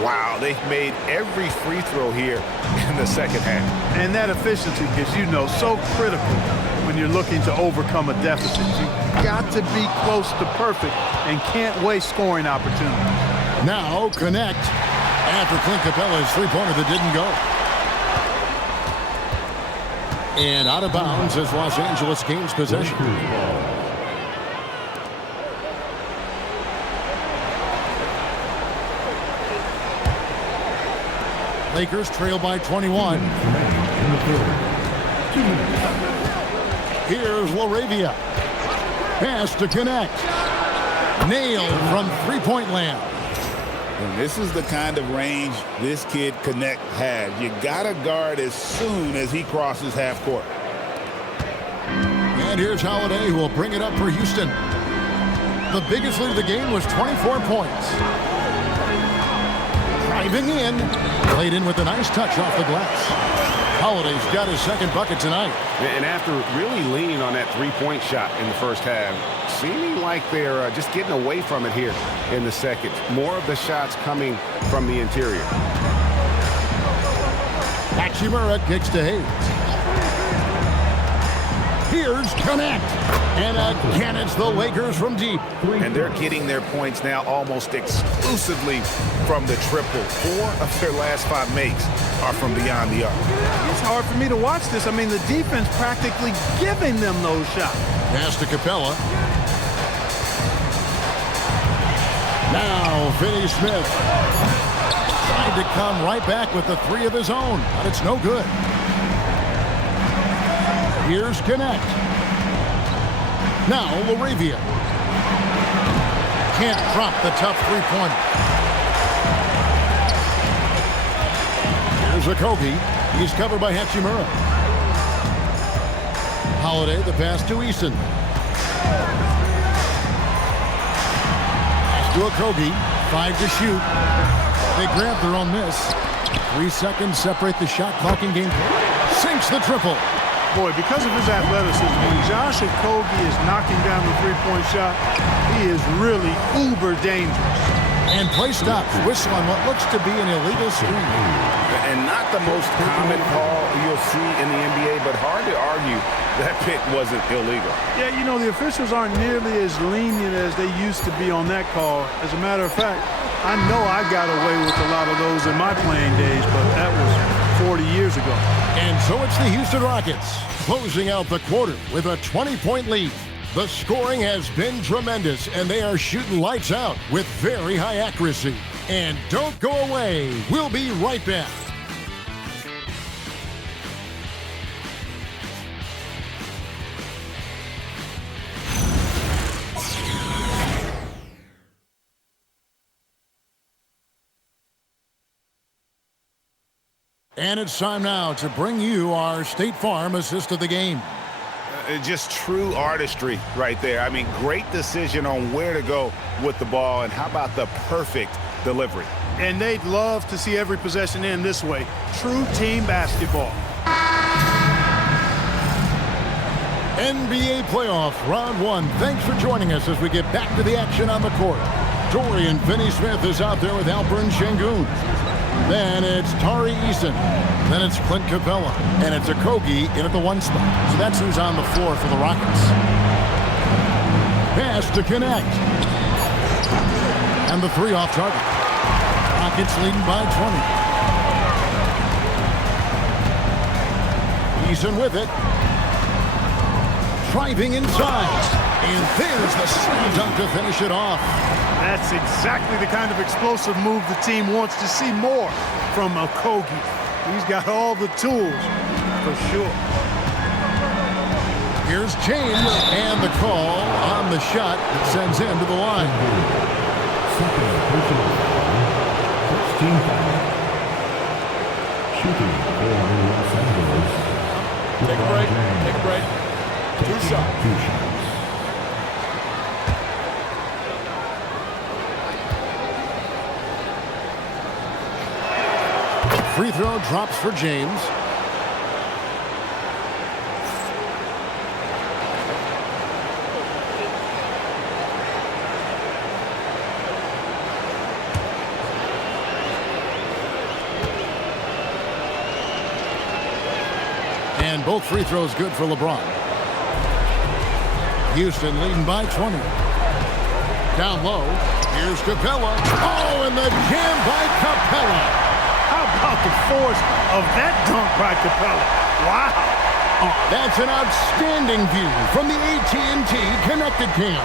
Wow, they've made every free throw here in the second half. And that efficiency is, you know, so critical when you're looking to overcome a deficit. You've got to be close to perfect and can't waste scoring opportunities. Now connect after Clint Capella's three-pointer that didn't go. And out of bounds as Los Angeles gains possession. Lakers trail by 21. Here's Laravia. Pass to connect. Nailed from three-point land. And this is the kind of range this kid Connect has. You got to guard as soon as he crosses half court. And here's Holiday, who will bring it up for Houston. The biggest lead of the game was 24 points. Driving in. Played in with a nice touch off the glass. Holiday's got his second bucket tonight. And after really leaning on that three-point shot in the first half, seeming like they're just getting away from it here in the second. More of the shots coming from the interior. Hachimura kicks to Hayes. Here's Connect. And again, it's the Lakers from deep. And they're getting their points now almost exclusively from the triple. 4 of their last 5 makes are from beyond the arc. It's hard for me to watch this. I mean, the defense practically giving them those shots. Pass to Capella. Now, Finney Smith. Trying to come right back with the 3 of his own, but it's no good. Here's Connect. Now Laravia. Can't drop the tough three-pointer. Here's Okogie. He's covered by Hachimura. Holiday, the pass to Eason. Pass to Okogie. 5 to shoot. They grab their own miss. 3 seconds separate the shot clock in game. Sinks the triple. Boy, because of his athleticism, when Josh Okogie is knocking down the three-point shot, he is really uber dangerous. And play stops. Whistle on what looks to be an illegal screen. And not the most common call you'll see in the NBA, but hard to argue that pick wasn't illegal. Yeah, you know, the officials aren't nearly as lenient as they used to be on that call. As a matter of fact, I know I got away with a lot of those in my playing days, but that was 40 years ago. And so it's the Houston Rockets closing out the quarter with a 20-point lead. The scoring has been tremendous, and they are shooting lights out with very high accuracy. And don't go away. We'll be right back. And it's time now to bring you our State Farm assist of the game. Just true artistry right there. I mean, great decision on where to go with the ball, and how about the perfect delivery. And they'd love to see every possession end this way. True team basketball. NBA playoff round 1. Thanks for joining us as we get back to the action on the court. Dorian Finney-Smith is out there with Alperen Şengün. Then it's Tari Eason. Then it's Clint Capella. And it's Okogie in at the 1 spot. So that's who's on the floor for the Rockets. Pass to connect. And the 3 off target. Rockets leading by 20. Eason with it. Driving inside. And there's the slam dunk to finish it off. That's exactly the kind of explosive move the team wants to see more from Okogie. He's got all the tools, for sure. Here's James, and the call on the shot that sends him to the line. Second personal foul. First team foul. Shooting for Los Angeles. Take a break. Take a break. 2 shots. 2 shots. Free throw drops for James. And both free throws good for LeBron. Houston leading by 20. Down low. Here's Capella. Oh, and the jam by Capella. How about the force of that dunk by Capella? Wow. Oh, that's an outstanding view from the AT&T Connected Cam.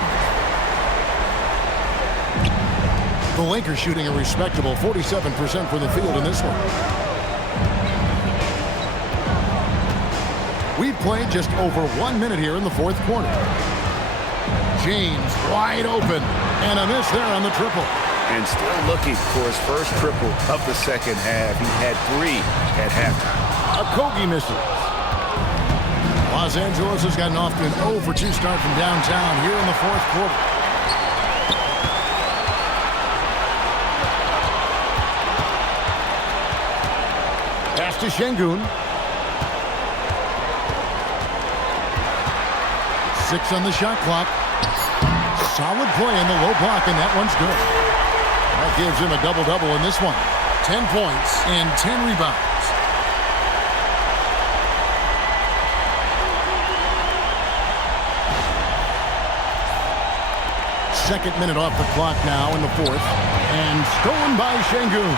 The Lakers shooting a respectable 47% from the field in this one. We've played just over 1 minute here in the fourth quarter. James wide open, and a miss there on the triple. And still looking for his first triple of the second half. He had 3 at halftime. Okogie misses. Los Angeles has gotten off to an 0 for 2 start from downtown here in the fourth quarter. Pass to Şengün. 6 on the shot clock. Solid play in the low block, and that one's good. That gives him a double-double in this one. 10 points and 10 rebounds. Second minute off the clock now in the fourth. And stolen by Şengün.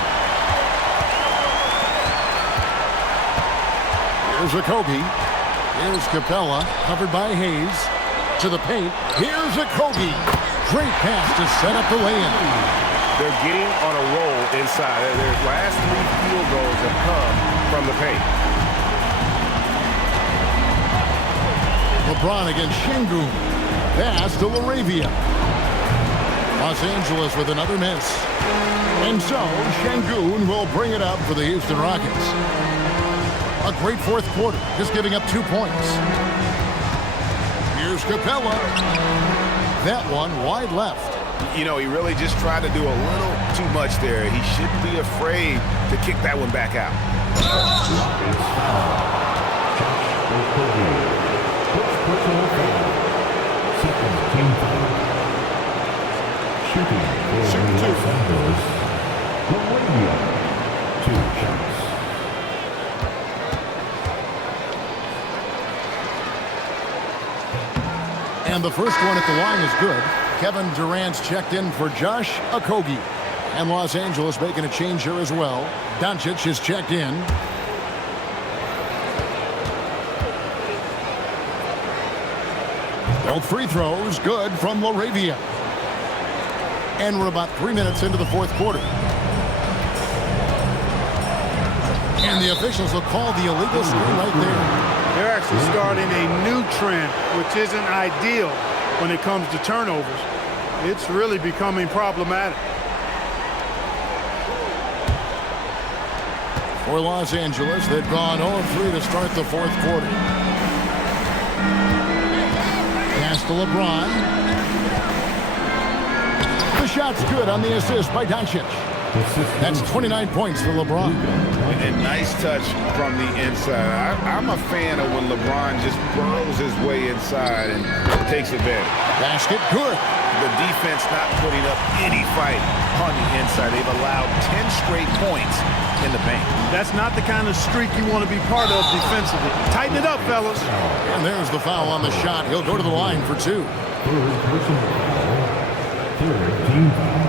Here's Okogie. Here's Capella, covered by Hayes. To the paint. Here's Okogie. Great pass to set up the lay-in. They're getting on a roll inside. Their last 3 field goals have come from the paint. LeBron against Şengün. Pass to LaRavia. Los Angeles with another miss. And so, Şengün will bring it up for the Houston Rockets. A great fourth quarter, just giving up 2 points. Here's Capella. That one wide left. You know, he really just tried to do a little too much there. He shouldn't be afraid to kick that one back out. Shooting for Los Angeles, LaRavia, 2 shots. And the first one at the line is good. Kevin Durant's checked in for Josh Okogie. And Los Angeles making a change here as well. Doncic is checked in. Both free throws good from LaRavia. And we're about 3 minutes into the fourth quarter. And the officials will call the illegal screen right there. They're actually starting a new trend, which isn't ideal when it comes to turnovers. It's really becoming problematic. For Los Angeles, they've gone 0-3 to start the fourth quarter. Pass to LeBron. The shot's good on the assist by Doncic. That's 29 points for LeBron. And nice touch from the inside. I'm a fan of when LeBron just burrows his way inside and takes advantage. Basket good. The defense not putting up any fight on the inside. They've allowed 10 straight points in the paint. That's not the kind of streak you want to be part of defensively. Tighten it up, fellas. And there's the foul on the shot. He'll go to the line for 2. Third personal foul. Third team foul.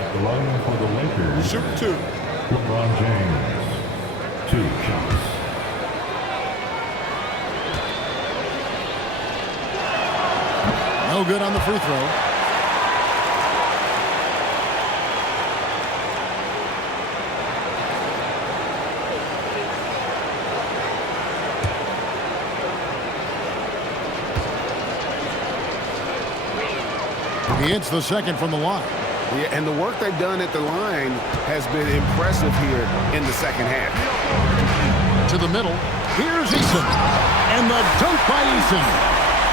At the line for the Lakers. Shoot 2. LeBron James. 2 shots. No good on the free throw. He hits the second from the line. Yeah, and the work they've done at the line has been impressive here in the second half. To the middle. Here's Eason. And the dunk by Eason.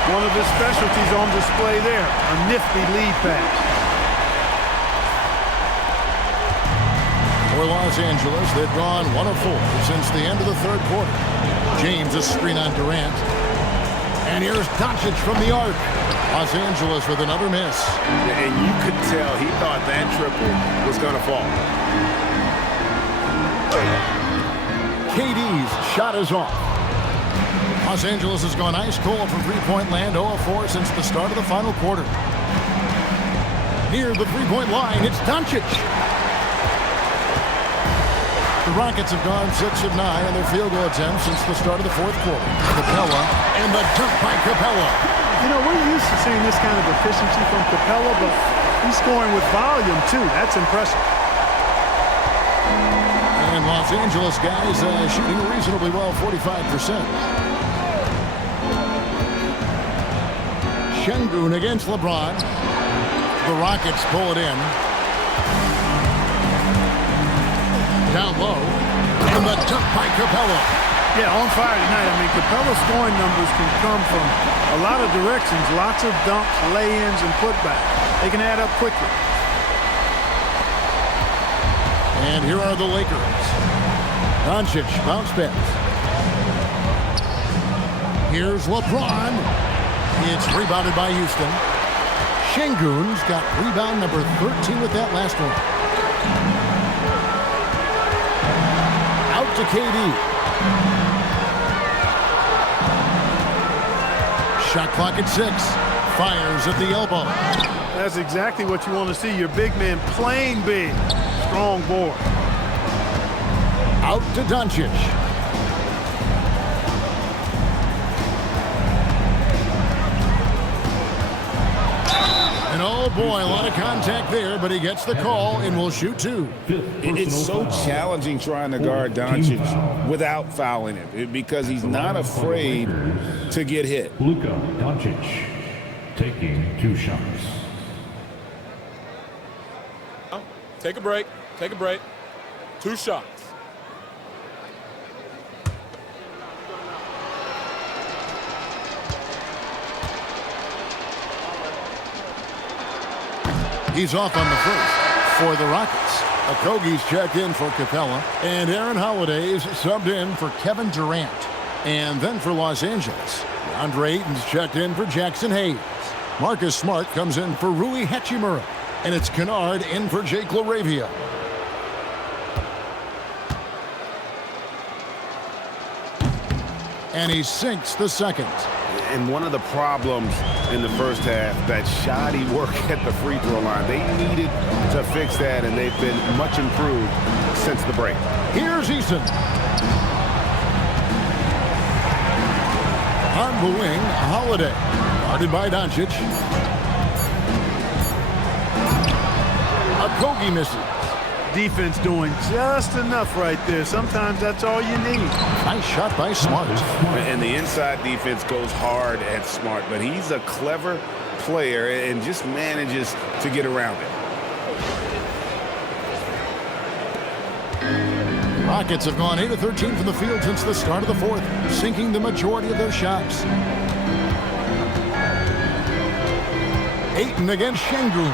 One of his specialties on display there, a nifty lead pass. For Los Angeles, they've gone 1 of 4 since the end of the third quarter. James a screen on Durant. And here's Doncic from the arc. Los Angeles with another miss. And you could tell he thought that triple was going to fall. KD's shot is off. Los Angeles has gone ice cold from three-point land, 0 of 4 since the start of the final quarter. Near the three-point line, it's Doncic. The Rockets have gone 6 of 9 on their field goal attempts since the start of the fourth quarter. Capella, and the dunk by Capella. You know, we're used to seeing this kind of efficiency from Capella, but he's scoring with volume, too. That's impressive. And Los Angeles guys shooting reasonably well, 45%. Şengün against LeBron. The Rockets pull it in. Down low. And the dunk by Capella. Yeah, on fire tonight. I mean, Capella's scoring numbers can come from a lot of directions. Lots of dunks, lay-ins, and putbacks. They can add up quickly. And here are the Lakers. Doncic, bounce pass. Here's LeBron. It's rebounded by Houston. Şengün's got rebound number 13 with that last one. Out to KD. Shot clock at 6. Fires at the elbow. That's exactly what you want to see. Your big man playing big. Strong board. Out to Doncic. And oh boy, a lot of contact there, but he gets the call and will shoot 2. It's so challenging trying to guard Doncic without fouling him because he's not afraid to get hit. Luka Doncic taking 2 shots. Take a break. Take a break. 2 shots. He's off on the first for the Rockets. Okogie's checked in for Capella, and Aaron Holiday's subbed in for Kevin Durant. And then for Los Angeles, Andre Ayton's checked in for Jackson Hayes. Marcus Smart comes in for Rui Hachimura, and it's Kennard in for Jake LaRavia. And he sinks the second. And one of the problems in the first half, that shoddy work at the free throw line. They needed to fix that, and they've been much improved since the break. Here's Eason. On the wing, Holiday. Guarded by Doncic. Okogie misses. Defense doing just enough right there. Sometimes that's all you need. Nice shot by Smart. And the inside defense goes hard at Smart, but he's a clever player and just manages to get around it. Rockets have gone 8 of 13 from the field since the start of the fourth, sinking the majority of their shots. Ayton against Şengün.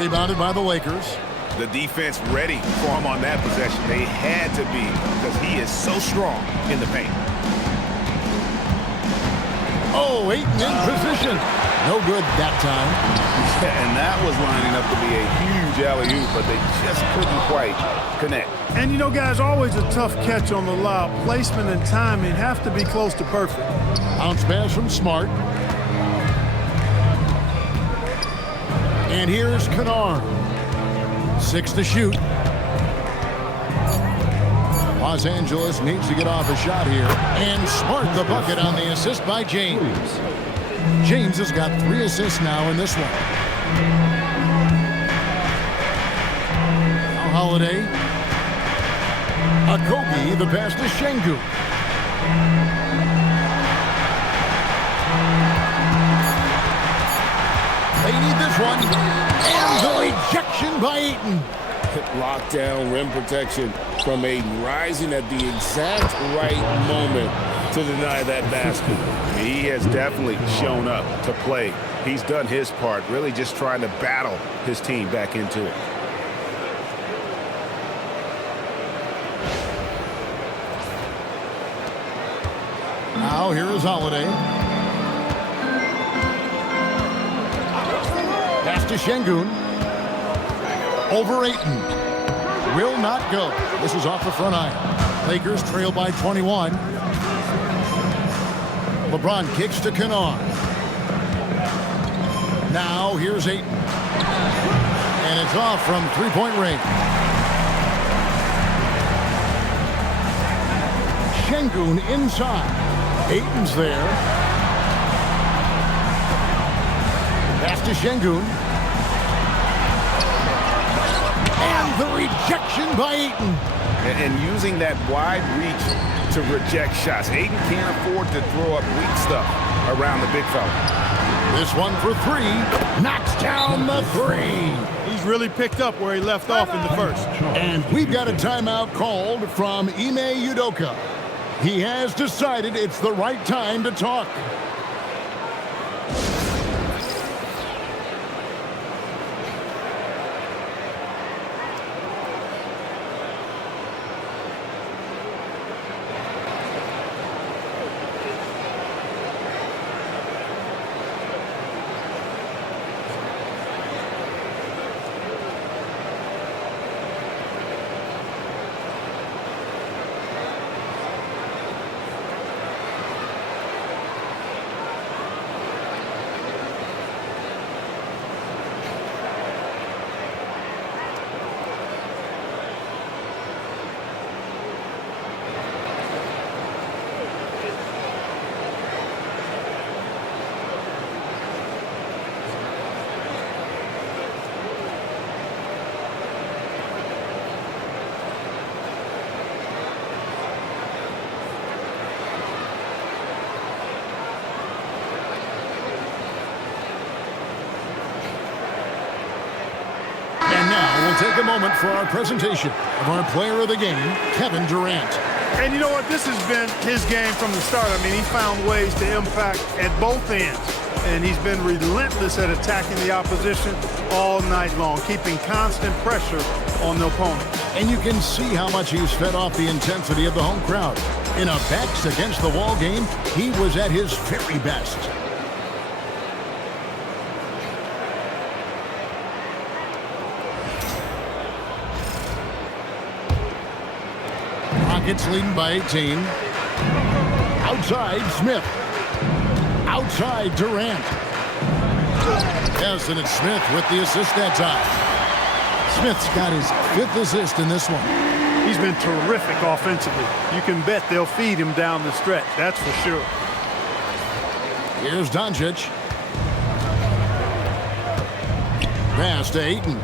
Rebounded by the Lakers. The defense ready for him on that possession. They had to be because he is so strong in the paint. Oh, Ayton in position. No good that time. Yeah, and that was lining up to be a huge alley-oop, but they just couldn't quite connect. And you know, guys, always a tough catch on the lob. Placement and timing have to be close to perfect. Bounce pass from Smart. And here's Kennard. 6 to shoot. Los Angeles needs to get off a shot here. And Smart the bucket on the assist by James. James has got 3 assists now in this one. Now Holiday. Okogie, the pass to Şengün. They need this one. And the rejection by Ayton. Lockdown rim protection from Ayton, rising at the exact right moment to deny that basket. He has definitely shown up to play. He's done his part, really just trying to battle his team back into it. Now here is Holiday. Pass to Şengün. Over Ayton. Will not go. This is off the front iron. Lakers trail by 21. LeBron kicks to Kennard. Now here's Ayton. And it's off from three-point range. Şengün inside. Ayton's there. Pass to Şengün. And the rejection by Ayton. And using that wide reach to reject shots. Ayton can't afford to throw up weak stuff around the big fella. This one for three. Knocks down the three. He's really picked up where he left off in the first. And we've got a timeout called from Ime Udoka. He has decided it's the right time to talk. We'll take a moment for our presentation of our player of the game, Kevin Durant. And you know what? This has been his game from the start. I mean, he found ways to impact at both ends. And he's been relentless at attacking the opposition all night long, keeping constant pressure on the opponent. And you can see how much he's fed off the intensity of the home crowd. In a backs against the wall game, he was at his very best. Rockets leading by 18. Outside, Smith. Outside, Durant. Yes, and it's Smith with the assist that time. Smith's got his 5th assist in this one. He's been terrific offensively. You can bet they'll feed him down the stretch, that's for sure. Here's Doncic. Pass to Ayton.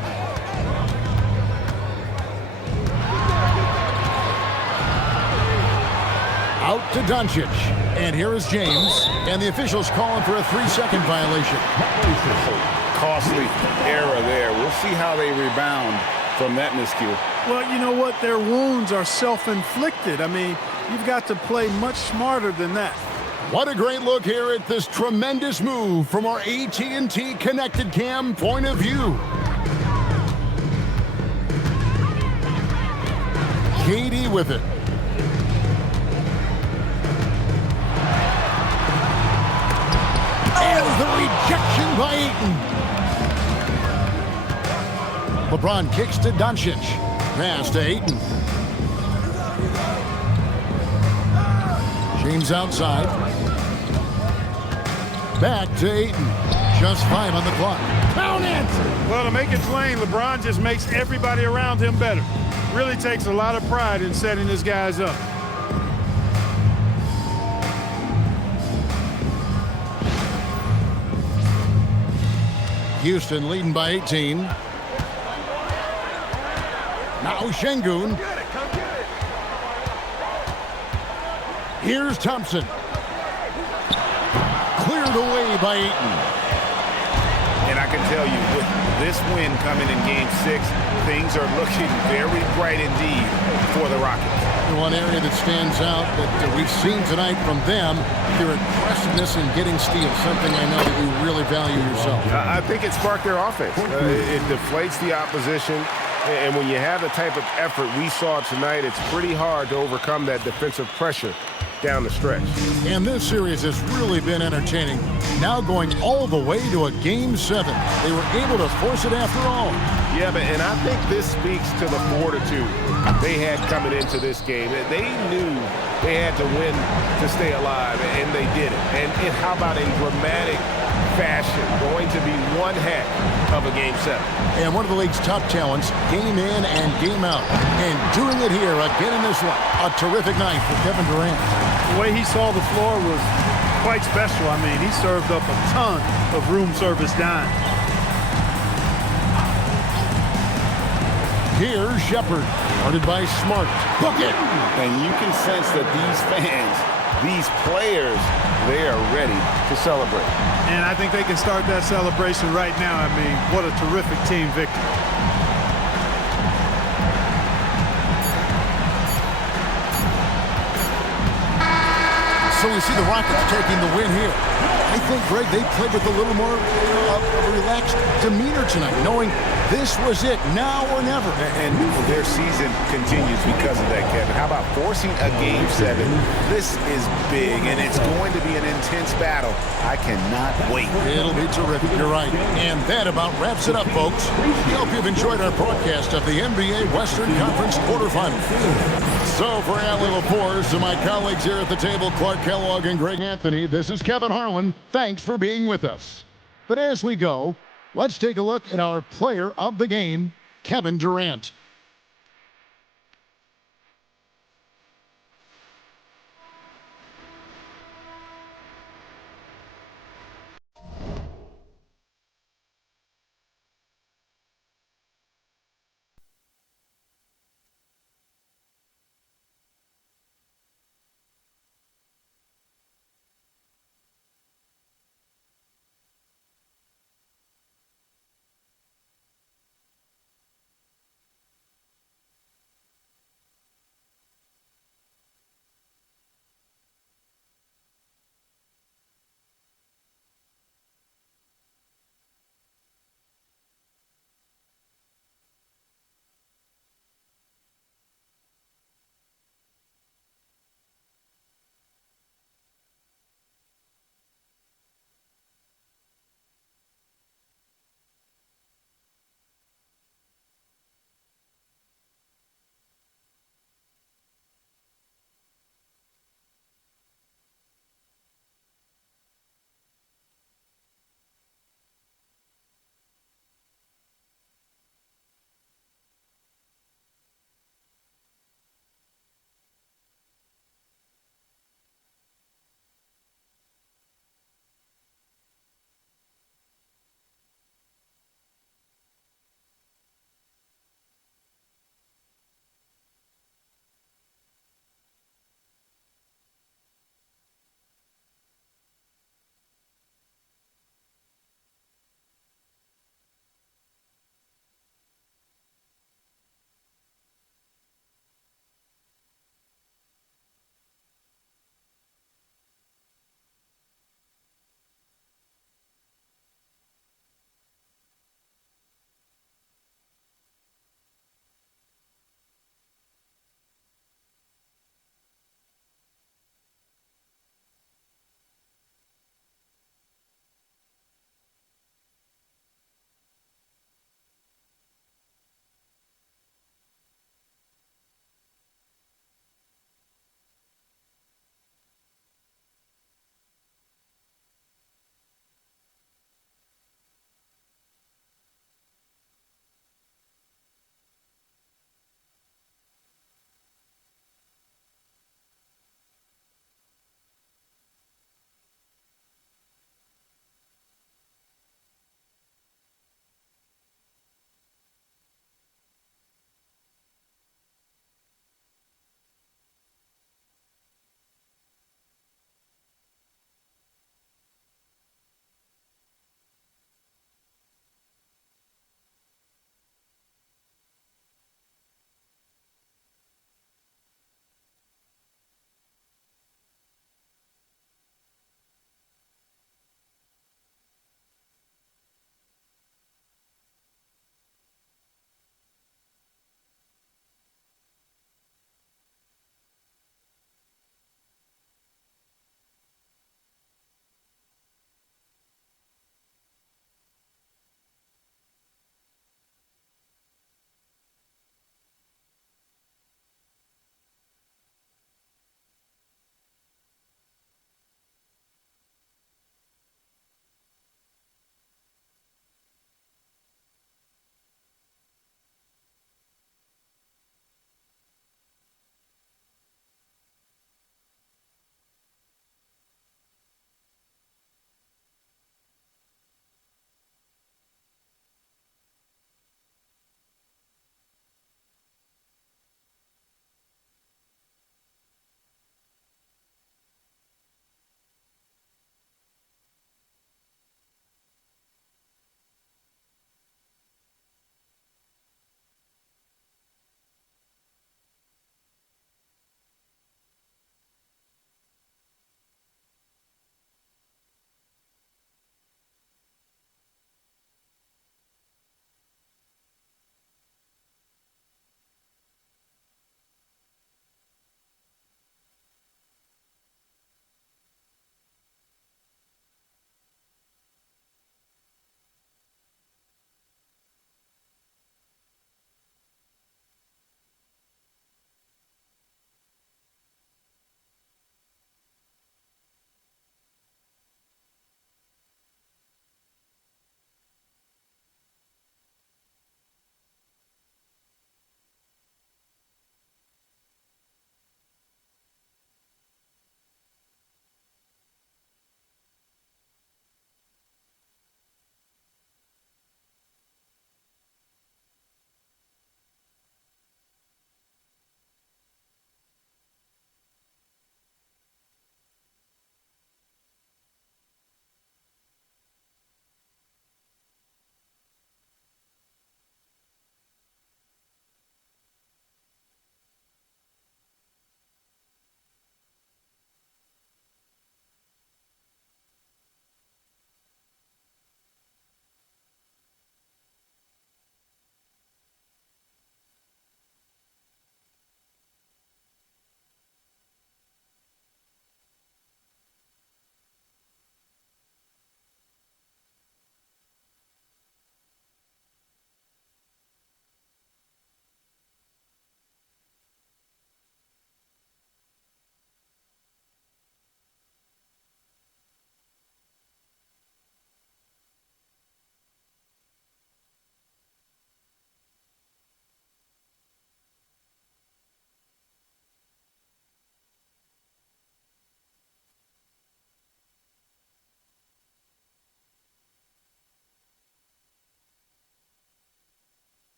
Out to Doncic. And here is James. And the officials calling for a 3-second violation. Costly error there. We'll see how they rebound from that miscue. Well, you know what? Their wounds are self-inflicted. I mean, you've got to play much smarter than that. What a great look here at this tremendous move from our AT&T Connected Cam point of view. KD with it. And the rejection by Ayton. LeBron kicks to Doncic. Pass to Ayton. James outside. Back to Ayton. Just 5 on the clock. Count it! Well, to make it plain, LeBron just makes everybody around him better. Really takes a lot of pride in setting his guys up. Houston leading by 18. Now Şengün. Here's Thompson. Cleared away by Ayton. And I can tell you, with this win coming in Game 6, things are looking very bright indeed for the Rockets. One area that stands out that we've seen tonight from them, their aggressiveness in getting steals, something I know that you really value yourself. I think it sparked their offense. It deflates the opposition, and when you have the type of effort we saw tonight, it's pretty hard to overcome that defensive pressure down the stretch. And this series has really been entertaining. Now going all the way to a Game 7. They were able to force it after all. Yeah, and I think this speaks to the fortitude they had coming into this game. They knew they had to win to stay alive, and they did it. And how about in dramatic fashion, going to be one heck of a Game 7. And one of the league's top talents, game in and game out. And doing it here again in this one. A terrific night for Kevin Durant. The way he saw the floor was quite special. I mean, he served up a ton of room service dimes. Here's Shepard, guarded by Smart. Book it! And you can sense that these fans, these players, they are ready to celebrate. And I think they can start that celebration right now. I mean, what a terrific team victory. So we see the Rockets taking the win here. I think, Greg, they played with a little more of a relaxed demeanor tonight, knowing this was it, now or never. And their season continues because of that, Kevin. How about forcing a Game 7? This is big, and it's going to be an intense battle. I cannot wait. It'll be terrific, you're right. And that about wraps it up, folks. We hope you've enjoyed our broadcast of the NBA Western Conference quarterfinals. So for Alan LaForce and my colleagues here at the table, Clark Kellogg and Greg Anthony, this is Kevin Harlan. Thanks for being with us. But as we go, let's take a look at our player of the game, Kevin Durant.